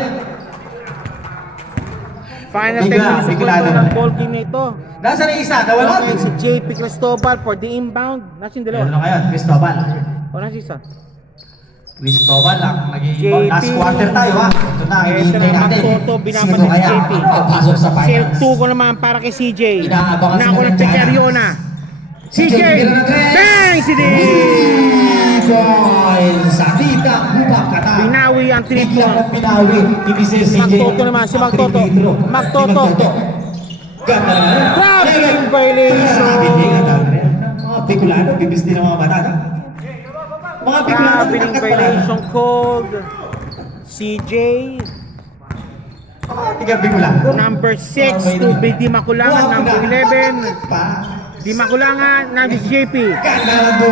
Final 10 Bigla, minutes na po bigla ito naman. ng ball game na ito. Nasa na yung isa? Nawala? Okay, si JP Cristobal for the inbound. Nasa yung Ano dalawa? ngayon? Cristobal. O, nasa isa? Cristobal lang. JP. Last quarter tayo ha. Ito na, Ito hinihintay na, natin. Magtoto, binaban Sino ni kaya JP. ang papasok sa Sale finals? 2 ko naman para kay CJ. Inaabangan Na ako sila ng ng Jana. Ariona. Si CJ! JP na tres. Bang! Si D! Points! Sa Tita Hubak Kata. Binawi ang 3 Bigla point. kong binawi. Hindi si CJ. Magtoto naman, si Magtoto. Magtoto. Ganda naman. Grabbing violation. Mga Bicolano, bibis din ang mga mata. Mga Bicolano, Grabbing violation called. CJ. Tiga Bicolano. Number 6 to be Di Makulangan. Number 11. Di Makulangan. Number JP.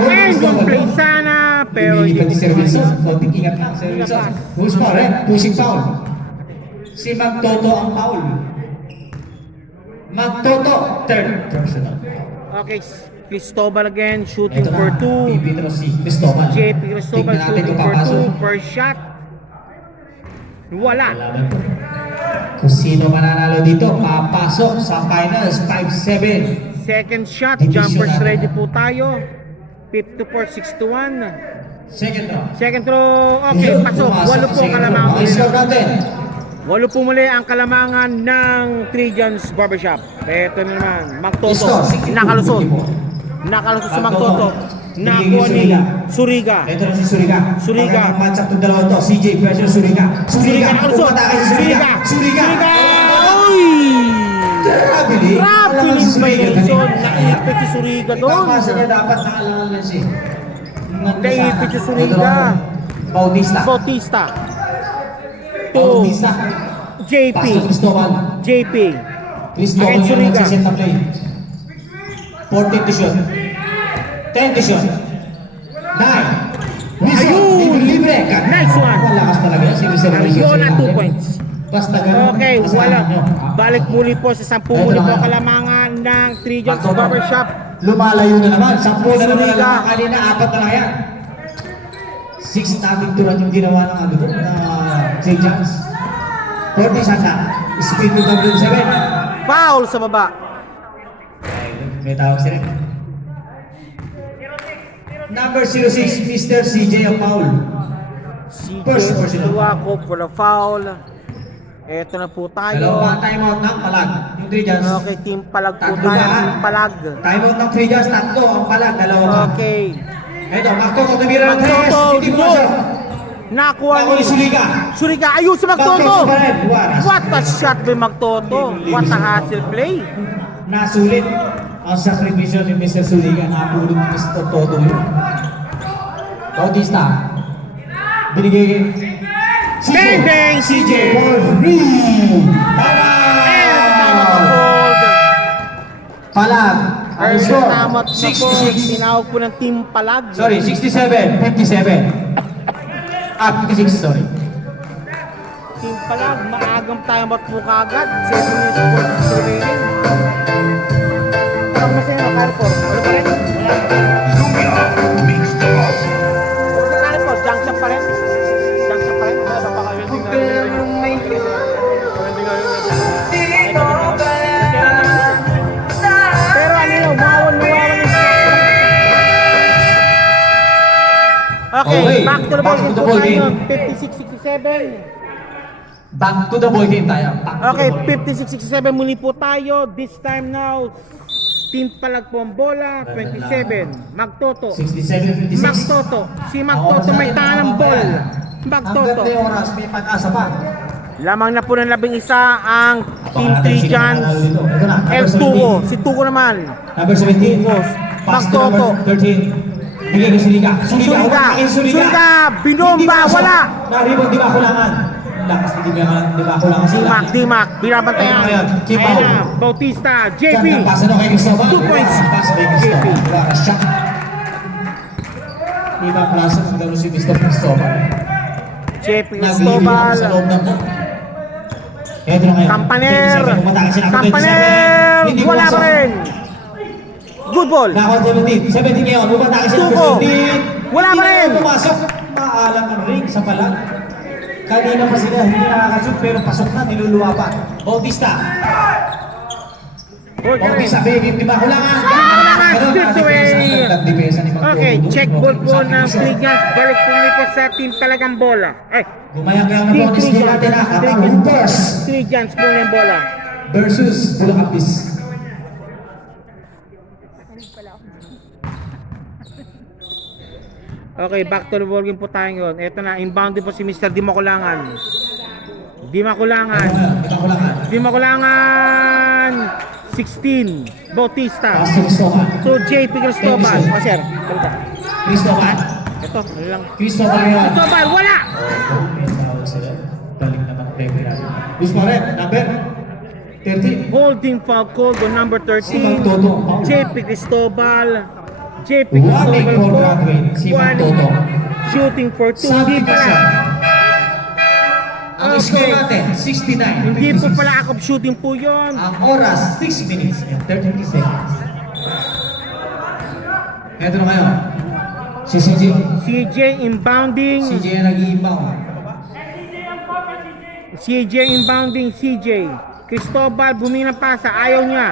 And yung play sana. Pero hindi hindi pa si Serviso. Konting ingat lang, Serviso. Lakas. Who's foul, eh? Pushing foul. Si Magtoto ang foul. Magtoto, third personal. Okay, Cristobal again, shooting Ito for na, 2. Pipitro si Cristobal. JP Cristobal Tingnan natin shooting kung for papasok. 2. First shot. Wala. Alaman ko. Kung sino mananalo dito, papasok sa finals 5-7. Second shot, Division jumpers natin. ready po tayo. 54-61. Second throw. Second throw, okay, pasok. Walo po ang kalamangan. Okay, score natin. Walo po muli ang kalamangan ng Trijan's Barbershop. Ito na naman, Magtoto. Score, 62. Nakalusot. Nakalusot sa Magtoto. Nakuha ni Suriga. Ito na si Suriga. Suriga. Ang matchup ng dalawa to. CJ versus Suriga. Suriga nakalusot. Umatake si Suriga. Suriga. Uy! Grabe Grabe yung violation. Naipit si Suriga doon. Ipapasa niya dapat nakalalan siya. Naipit si Suriga. Bautista. Bautista. To Bautista. JP. Pasto Cristobal. JP. Cristobal Against yung Suriga. nagsiset na play. 14 to shoot. 10 to shoot. 9. Whistle. Ayun! Libre. Nice one. Malakas talaga yan. Si Mr. Ayun na 2 points. Basta ganun. Okay, asahan wala. nyo. Balik muli po sa 10 muli po kalamangan ng Trijan's Magtoto. Barbershop. Lumalayo na naman. 10 na naman Suriga. ang kanina. 4 na lang yan. 6 nating turan yung ginawa ng ano doon na St. John's. 40 Sasa. Speed to W7. Foul sa baba. May tawag sila. Number 06, Mr. CJ ang foul. First CJ personal. Luwaco for the foul. Eto na po tayo. Dalawang timeout ng palag. Yung 3 John's. Okay, team palag po Tatlo tayo. ba? Team palag. Timeout ng 3 John's. Tatlo ang palag. Dalawa pa. Okay. Ito, Magtoto tumira ng 3. Magtoto, Hindi mo no. siya. Nakuha Ako ni ni Suriga. Suriga. Ayun si Magtoto. Magtoto pa rin. Buwaras. What a shot by Magtoto. What a hustle play. Nasulit ang sakripisyo ni Mr. Suriga. Napulot ni Mr. Toto yun. Bautista. Binigay Bang bang CJ. for free. And tama ka hold. Palag. Ang Early score. tama na po. 66. Tinawag po ng team palag. Sorry, 67. 57. 56, sorry. Team palag. Maagang tayo po kagad. 7 minutes po remaining. Ano masaya na Carpor? Ano pa rin? Carpor, junk shot pa rin. Junk shot pa rin. Ano pa kami? Pero ano yun, mawan yung Okay, back to the ball game po tayo. 56-67. Back to the ball game tayo. Back to Okay, the ball game. 56-67 muli po tayo. This time now, team palag po ang bola. 27. Magtoto. 67-56. Magtoto. Si Magtoto may tanang ball. Magtoto. Hanggang 3 oras, may pag-asa pa. Lamang na po ng 11 ang Team Baka natin sila Trijan's manalo dito. Ito na, number El 17. Tuco. Si Tuco naman. Number 17. Tucos. Pass to Magtoto. number 13. Bigay kay Suriga. Suriga. Suriga. Suriga. Binomba. Hindi masok. Wala. Naribon, di ba kulangan? Lakas, di ba kulangan sila? Dimac. Binabantayan. Ayun, ayun. Keep Ayan out. na. Bautista. JP. Ganda pasa no kay Cristobal. 2 points. Pass kay JP. Cristobal. Wala siya. Ibang klase ng gano'n si Mr. Cristobal. JP Naglilibot Cristobal. sa loob ng Ito na ngayon. Kampaner. 27, umatakas sila. Kampaner. Hindi Wala pa pumasok. rin. Good ball. Nakon 17. 17 ngayon. Umatakas sila. Tuco. 17. Wala pa rin. Hindi na pumasok. Maalam ang ring sa palag. Kanina pa sila hindi nakakashoot pero pasok na. Niluluwa pa. Bautista. Ball ka rin. Bautista. Di ba kulangan? Kulangan, Ganun, straight away. nagdepensa ni Magtoto. Okay, check ball po Sabi ko ng siya. Trijan's. Balik po po sa team talagang bola. Ay, Gumayang-kayang na po ang display natin ha. Ang Hoopers Trijan's po yung bola. versus Bulacapis. Okay, back to the ball game po tayo ngayon. Ito na, inbound din po si Mr. Di Makulangan. Di Makulangan. Di ba kulangan? Di Makulangan. 16. Bautista. Pass to Cristobal. To JP Cristobal. O sir, kalita. Cristobal. Ito, ano lang. Cristobal ngayon. Cristobal, wala! Galing naman referee natin. Luis Moret, number 13. Holding foul called on number 13. Si Magtoto. JP Cristobal. JP Warning Cristobal for po. graduate, si Warning. Magtoto. Shooting for 2. Sabi Hindi ko siya. pala. Ang Okay. score natin, 69. Hindi po 56. pala akop shooting po yun. Ang oras, 6 minutes and 30 seconds. Ito na ngayon. Si CJ. CJ inbounding. CJ ang nag-iibaw. CJ inbounding. CJ. Cristobal bumili ng pasa. Ayaw niya.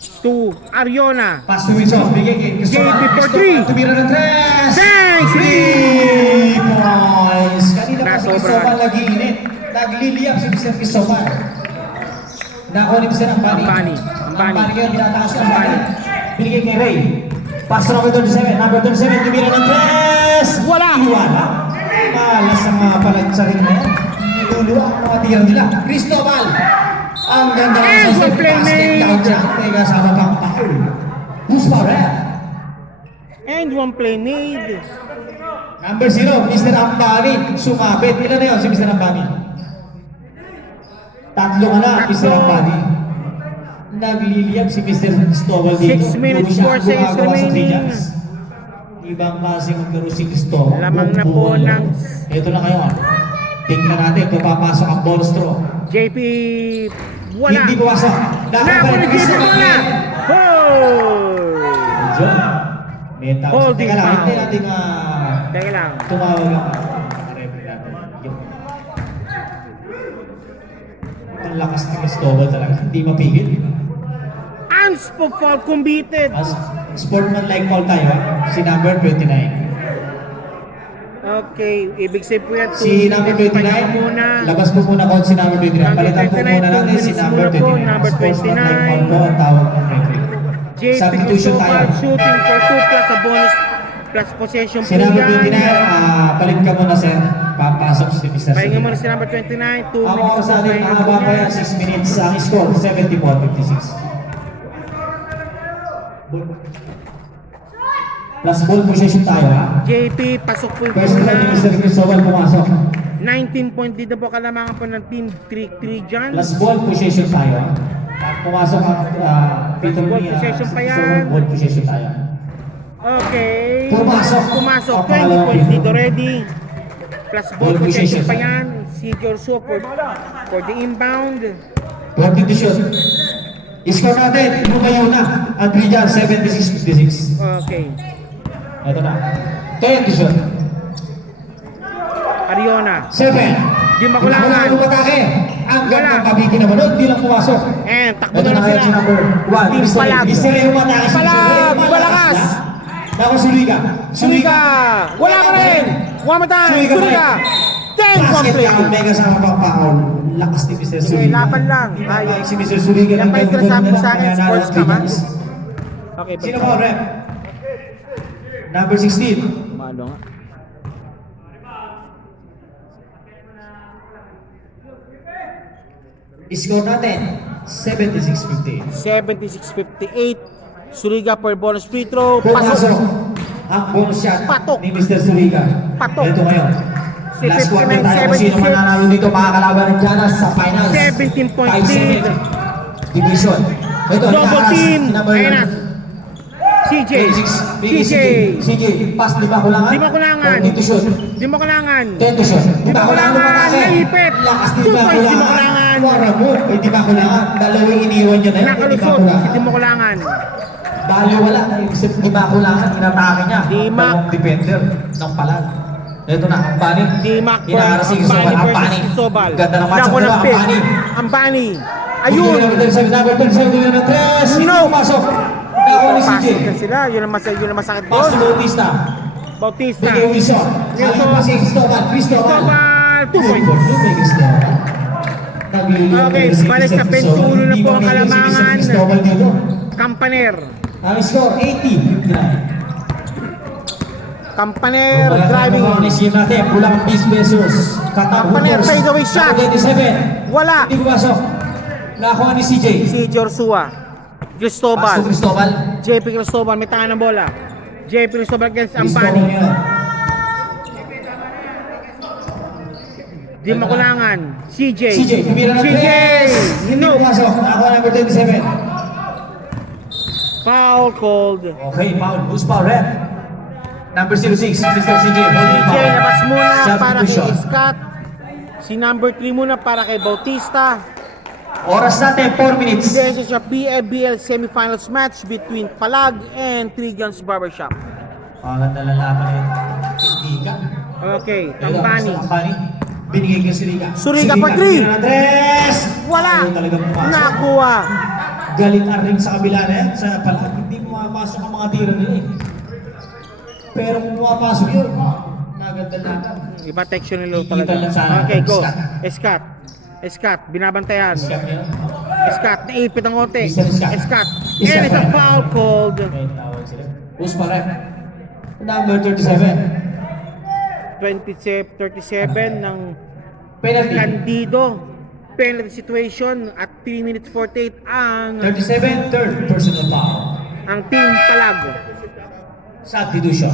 to Ariona. Pass to Wilson. Bigay kay Cristobal. JP for Cristobal, 3. tumira ng 3. Thanks! 3 points. Kanina pa si Nasobra. Cristobal nag-iinit. Nagliliyap si Mr. Cristobal. Nako ni Mr. Ambani. Ambani. Ambani kayo, tinatakas ng Ambani. Binigay kay Ray. Pass to number 37. Number 37, tumira ng 3. Wala. Iwala. Malas ang mga palag sa ring na yan. Niluluwa ang mga tira nila. Cristobal. Ang ganda ng And sa play basket made. down dyan. May kasama pang foul. Who's pa red? And one play made. Number 0, Mr. Ambani. Sumabit. Ilan na yun si Mr. Ambani? Tatlo ka na, Mr. Ambani. Nagliliyap si Mr. Cristobal dito. 6 minutes, Puro 4 siya seconds gumagawa sa remaining. 3 jumps. Ibang klase maglaro si Cristobal. Lamang na po ng- Ito na kayo. Tingnan natin kung papasok ang ball straw. JP, wala. Hindi pumasok. Nako ni JP, wala. Oh! John. May tao. Holding Teka lang, foul. hindi natin Teka lang. tumawag ang referee natin. Yung- Ang lakas ni Cristobal talaga. Hindi mapigil. Anspo foul committed. As sportman-like foul tayo, si number 29. Okay, ibig sabihin po yan. Si number 29, muna. labas po muna po si number 29. Number Palitan po 29, muna natin si 2 number minutes muna po, 29. number Sportsman-like 29. foul po ang tawag ng referee. JP Substitution tayo. Cristobal shooting for 2 plus a bonus plus possession Si po number yan. 29, palit ka muna sir. Papasok si Mr. Pahinga muna Sugin. si number 29, 2 Ako minutes sa po atin, pahinga mahaba po pa yan. yan, 6 minutes. Ang score, 74-56. Plus ball possession tayo ha. JP, pasok po yung First time ni Mr. bola. Cristobal pumasok. 19 point dito po kalamangan po ng team 3 dyan. Plus ball possession tayo ha. Pumasok ang Peter Ball ni possession pa yan. Cristobal, ball possession tayo. Okay. Pumasok. Pumasok. Ang 20 pangalawang points pin. dito ready. Plus ball Ball possession possession. pa yan. Si Joshua for the inbound. 20 to shoot. Score natin, lumayo na. Ang 3 dyan, 76-56. Okay. Ito na. 10 to shoot. Ariona. 7. Di makulangan. Lumatake. Ang Wala. ganda pabiki naman. Di lang pumasok. And takbo Ito na na kayo sila. si number 1. Team Palag. Mr. Ray umatake. Palag, balakas. Ako Suriga. Suriga. Wala ka rin. One more time. Suriga pa rin. Suriga. 10 Basket complete. count. May kasama pang foul. Lakas ni Mr. Sige, Suriga. laban lang. Ay, si Mr. Suriga Yan pa yung sinasabi ko sa akin, sports ka ba? Okay, Sino po, rep? Number 16. Malo nga. Score natin, 76-50. 76-58. Suriga for bonus free throw. Pumasok Pasok. ang bonus shot Patok. ni Mr. Suriga. Patok. Ito ngayon. Si Last quarter 59, tayo kung sino 76. mananalo dito makakalaban ng Giannas sa finals. 17 point 5-7 lead. division. Ito, Double inaharas. team. Number Ayan na. CJ. CJ. CJ. Pass, di ba kulangan? Di ba kulangan? 20 to shoot. Di mo kailangan. 10 to shoot. Di ba kulangan? lumatake? Naipit. Lakas, di 2 ba points, di mo kulangan? kulangan. Wara mo. Eh, di ba kulangan? Dalawang iniwan niya na yun. Di ba Nakalusot. kulangan? Di mo kailangan. Bali wala. Isip, di ba kulangan? Inatake niya. Di Ang ma- dalawang defender ng palag. Ito na, ang bani. Di Mac Inaharas si Cristobal. Ang bani. Sobal. Ganda ng match. Naku ng Ang pick. bani. Ang bani. Ayun! Ayun. Number 37, number 3. Sino pumasok? Ako ni CJ. Pasok na sila. Yun ang masakit Pass to doon. Bautista. Bautista. Bigay Wilson. Wilson. Sayang pa si Cristobal. Cristobal. 2 points. Okay, balik sa 21 na po ang kalamangan. Cristobal dito. Campaner. Ang score, 80. Campaner driving. Isim natin, pulang 20 pesos. Campaner, fade away shot. 27. Wala. Hindi pumasok. Nakakuha ni CJ. Si Joshua. Pass to Cristobal. Cristobal. JP Cristobal. May tanga ng bola. JP Cristobal against Cristobal Ambani. yun. Di makulangan. CJ. CJ, tumira ng CJ. 3. Hindi No. pumasok. Nakakuha number 27. Foul called. Okay, foul. Who's foul, rep? Number 06, Mr. CJ. Holding CJ foul. labas muna para kay Substitution. Scott. Si number 3 muna para kay Bautista. Oras natin, 4 minutes. This is a PLBL semifinals match between Palag and Trigans Barbershop. Maganda lang laban yun. Kaibigan. Okay, Ito, Ambani. Mr. Ambani. Binigay kay Suriga. Suriga pa 3. Andres! Wala. Ayaw talagang pumasok. Nakuha. galit ang ring sa kabila na yan. Sa pala, hindi pumapasok ang mga tira nila eh. Pero kung pumapasok yun, naganda lang. Iba texture nila Kikita talaga. lang sana. Okay, go. Scott. Scott, binabantayan. Scott niya. Scott, naipit ang konti. Mr. Scott. Scott. Mr. And it's a Scott. foul called. Okay, tawag sila. Who's pa rep? Number 37. 37 ng Penalty. Candido. Penalty situation at 3 minutes 48 ang 37, third personal foul. Team Palag. Substitution.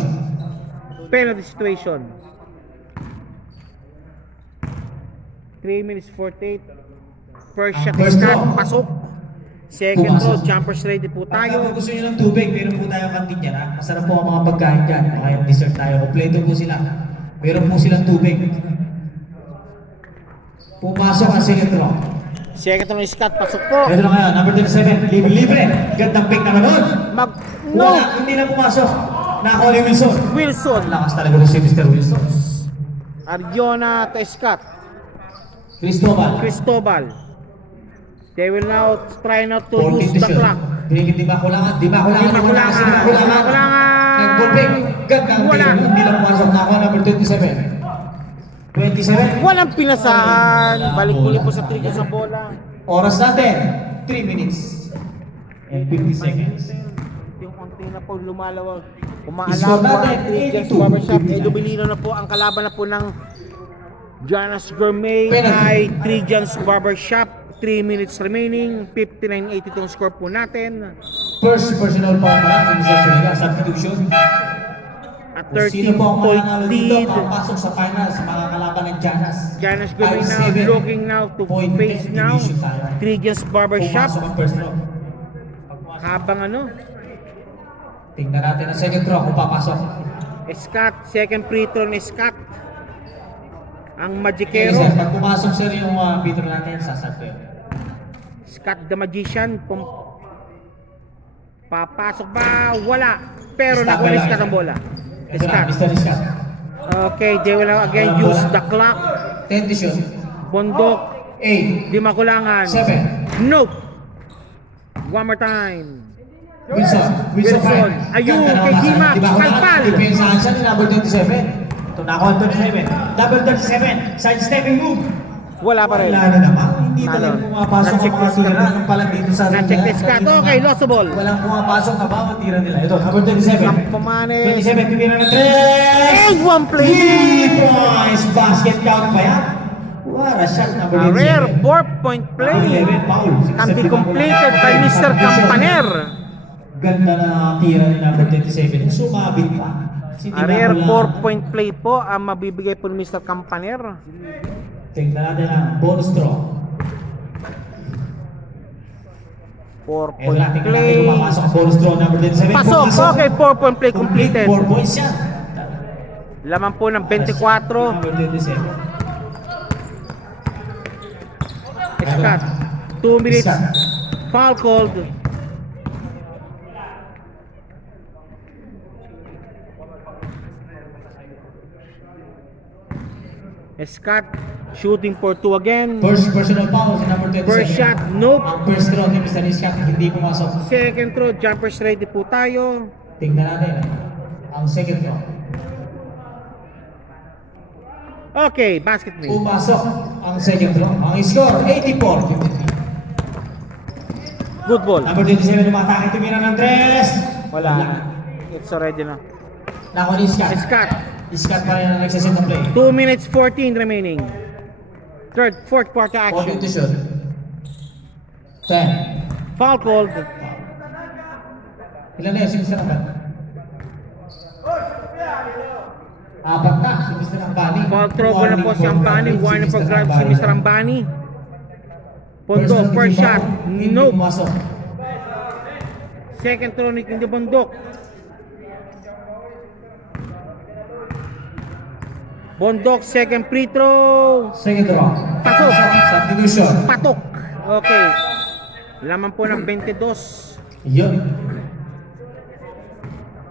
Penalty situation. 3 minutes 48. First shot First Scott, throw. pasok. Second Pumasok. throw, jumpers ready po Pagka tayo. gusto nyo ng tubig, meron po tayong kantin dyan ha. Masarap po ang mga pagkain dyan. Kaya dessert tayo. Kompleto po sila. Meron po silang tubig. Pumasok ang second throw. Second throw ni Scott, pasok po. Ito na kaya, number 37. Libre. Gandang pick naman nun. No! Wala, hindi na pumasok. Nako ni Wilson. Wilson. Lakas talaga rin si Mr. Wilson. Arjona to Scott. Cristobal. They will now try not to 14 use to the shoot. clock. Di ba kulangan? Di ba kulangan? Nag-ball pick. Gandang Wala. pick. Hindi lang pumasok. Nako number 27. 27. Walang pinasahan. Balik muli po sa trigger sa bola. Oras natin, 3 minutes and 50 seconds. Yung konti na po lumalawag. Score Umaalaw po natin, ang Triggers 82. Barbershop. Lumilino na po ang kalaban na po ng Jonas Gourmet Penalty. ay Triggers Barbershop. 3 minutes remaining. 59-82 ang score po natin. First personal foul pa lang, si Mr. Zuniga, substitution. At Kung sino po ang 13-point mananalo dito, lead. papasok sa finals, mga kalaban ng Janas. Jonas Gourmet now 5-7. looking now to Point face now division tayo. Triggers Barbershop. Pumasok ang first throw. Habang Tingnan natin ang second throw kung papasok. Scott, second free throw ni Scott. Ang Okay, Magicero, sir, pag pumasok sir yung free throw natin, sasart ko yun. Scott the Magician. Papasok ba? Wala. Pero Stop nakuha ni na lang. Scott ang bola. Ito na, Scott. Mr. Scott. Okay, they will now again use the clock. 10 to shoot. Bondok, 8, di makulangan. 7. Nope. One more time. Wilson. Wilson. fine. Ayun, Ganda ng kay pasa. Himax, Di ba, palpal. Depensahan siya ni number 27. Ito na ako ang 37. Number 37. Sidestepping move. Wala pa rin. Wala na naman. Hindi Nalo. talaga pumapasok ang Na-check mga this tira. ka. Anong pala dito sa... Na-check this ka. Okay, lost the ball. Walang pumapasok na bawat tira nila. Ito, number 27. Kampamanes. 27, tumira ng 3. And one play. 3 points. Basket count pa yan. What a shot, number A 27. rare 4-point play. 11, foul. Can be completed by Mr. Campaner. Ganda na tira ni number 27. Sumabit pa. A rare 4-point play po ang mabibigay po ni Mr. Campaner. Tingnan natin ang bonus draw. 4-point Tingnan natin play. kung papasok ang bonus draw number 27. Pasok. Pumasok. Okay, 4-point play completed. 4 points yan. Laman po ng 24. Number 27. Scott. 2 minutes. Scott. Foul called. Scott shooting for 2 again. First personal foul si number 27. First shot, nope. Ang first throw ni Mr. Scott hindi pumasok. Second throw, jumpers ready po tayo. Tingnan natin ang second throw. Okay, basket made. Pumasok ang second throw. Ang score, 84-53. Good ball. Number 27 umatake, tumira ng 3. Wala. It's already na. Nako ni Scott. Scott. Scott pa rin ang nagsaset ng play. 2 minutes 14 remaining. Fourth quarter 14 action. to shoot. 10. Foul called. Ilan na yun si Mr. Amban? 4 na si Mr. Ambani. Foul trouble na po si Ambani. Warning for grab si Mr. Ambani. Pondo, first shot. Nope. Pumasok. Second throw ni Hindi Bondok. Bondok, second free throw. Second throw. Pasok. Substitution. Patok. Okay. Laman po ng 22. Yun.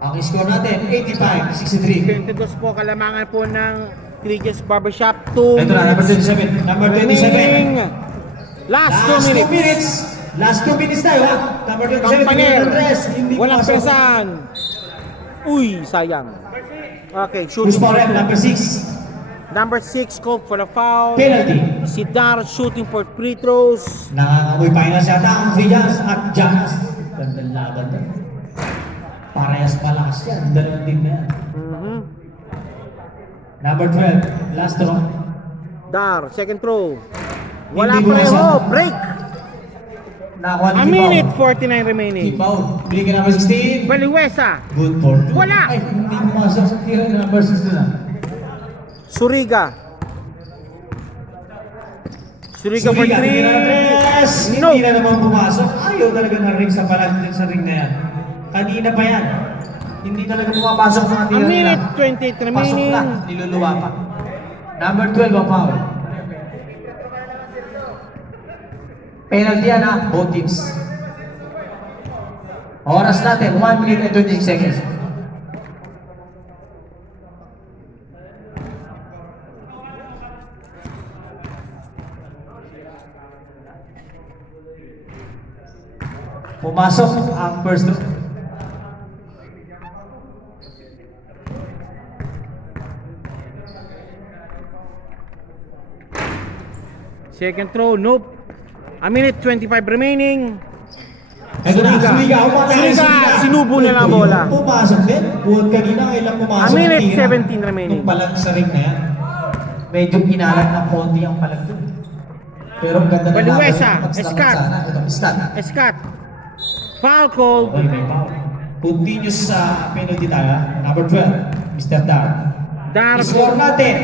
Ang score natin, 85-63. 22 po kalamangan po ng Triggers Barbershop. 2 Ito na, number 27. Number 27. remaining. Last 2 Last 2 minutes. minutes Last 2 minutes tayo ha. Number 27, Campaner. Andres. Hindi Walang pumasok. pesan. Uy, sayang. Okay, Push shooting for for red, two. number 6. Number 6, called for the foul. Penalty. Si Dar shooting for free throws. Nangangamoy finals yata ang Free Jazz at Jazz. Gandang laban na. Parehas malakas yan. Dalawang team na yan. Mhm. Number 12, last draw. Dar, second throw. Wala Hindi pareho. bumasok. Break. Nakakuha A ni minute Kipaw. 49 remaining. Kipaw. Bili ka number 16. Baliwesa. Good for two. Wala. Ay, hindi pumasok sa tira ng number 16 na. Suriga. Suriga for Sige, 3. Andres. No. Hindi na naman pumasok. Ayaw talaga na ring sa palag sa ring na yan. Kanina pa yan. Hindi talaga pumapasok mga A tira nila. minute 28 Pasok remaining. na, niluluwa pa. Number 12 ang foul. Penalty yan ha, both teams. Oras natin, 1 minute and 26 seconds. Pumasok ang first throw. Second throw, nope. A minute 25 remaining. Ito na, Sumiga, Sumiga, sinubo nila ang bola. Pumasok din. Buwan kanina, kailang pumasok. A minute ang tira. 17 remaining. Yung palang sa ring na yan. Medyo pinalag ng konti ang palag doon. Pero ang ganda na Baliwesa, Pag-stop Escat. sana. Ito, start. Escat. Foul called. Okay, may foul. Continuous sa penalty tayo. Number 12, Mr. Dar. Dar. Score natin.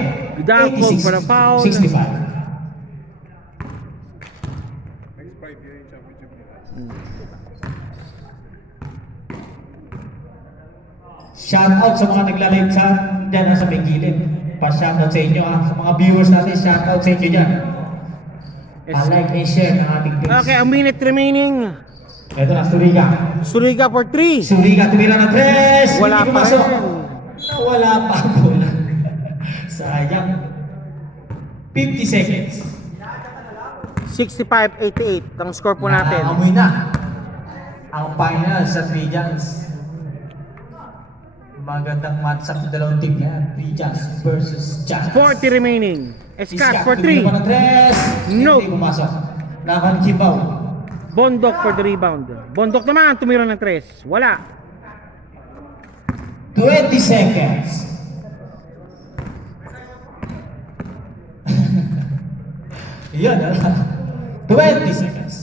Dar called for the foul. 65. Shout out sa mga nagla-live sa dyan sa may gilid. Pa-shout out sa inyo sa mga viewers natin, shout out sa inyo dyan. Pa-like and share ng ating page. Okay, a minute remaining. Ito na, Suriga. Suriga for 3. Suriga, tumira ng 3. Wala Hindi pa pumasok. rin. Wala pa ang bola. Sayang. 50 seconds. 65-88 ang score po natin. Naamoy na. Ang final sa Free Jazz. Magandang match sa dalawang team yan. Free Jazz versus Jazz. 40 remaining. Escat for 3. Tumira pa ng 3. No. Hindi pumasok. Nakakuha ni Kipaw. Bondok for the rebound. Bondok naman, tumira ng 3. Wala. 20 seconds. Yan, 20 seconds.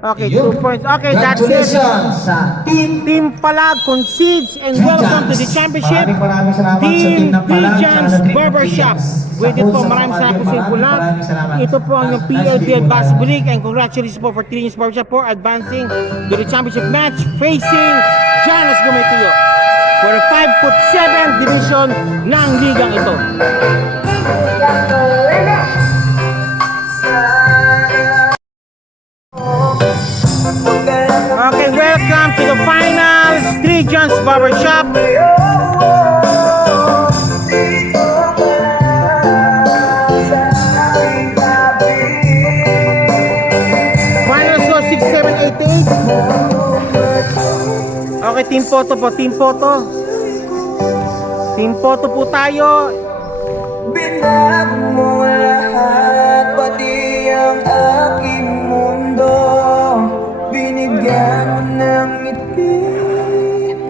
Okay, Yun. 2 points. Okay, that's it. Congratulations sa team. Team Palag concedes and welcome to the championship. Maraming salamat sa team Team ng Palag. Dijans Barbershop. With it po, maraming salamat po sa Palag. Ito po ang yung PLPL Basketball League and congratulations po for Dijans Barbershop for advancing to the championship match facing Janos Gumetiyo for the 5'7" division ng ligang ito. Okay, welcome to the finals. Dijans Barbershop. Final score 6-7-8-8. Okay, team photo po, team photo. Team photo po tayo. Binago mo lahat, pati ang aking mundo. Binigyan mo ng ngiti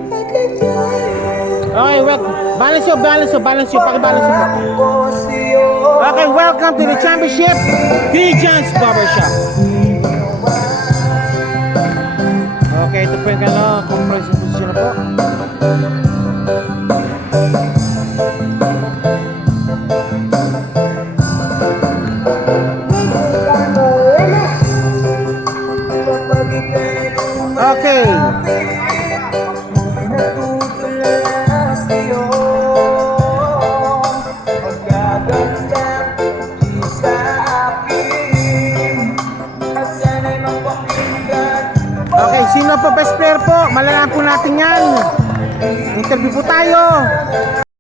at ligaya. Okay, balance yun, pakibalance yun po. Ako sa'yo. Okay, welcome to the championship, Dijans Barbershop. Okay, ito po yung compression position na po. Okay. Natutulala sa'yo. Pagkagandang di sa akin. At sana'y mapakinggan. Okay, sino po best player po? Malalaman po natin yan. Interview po tayo.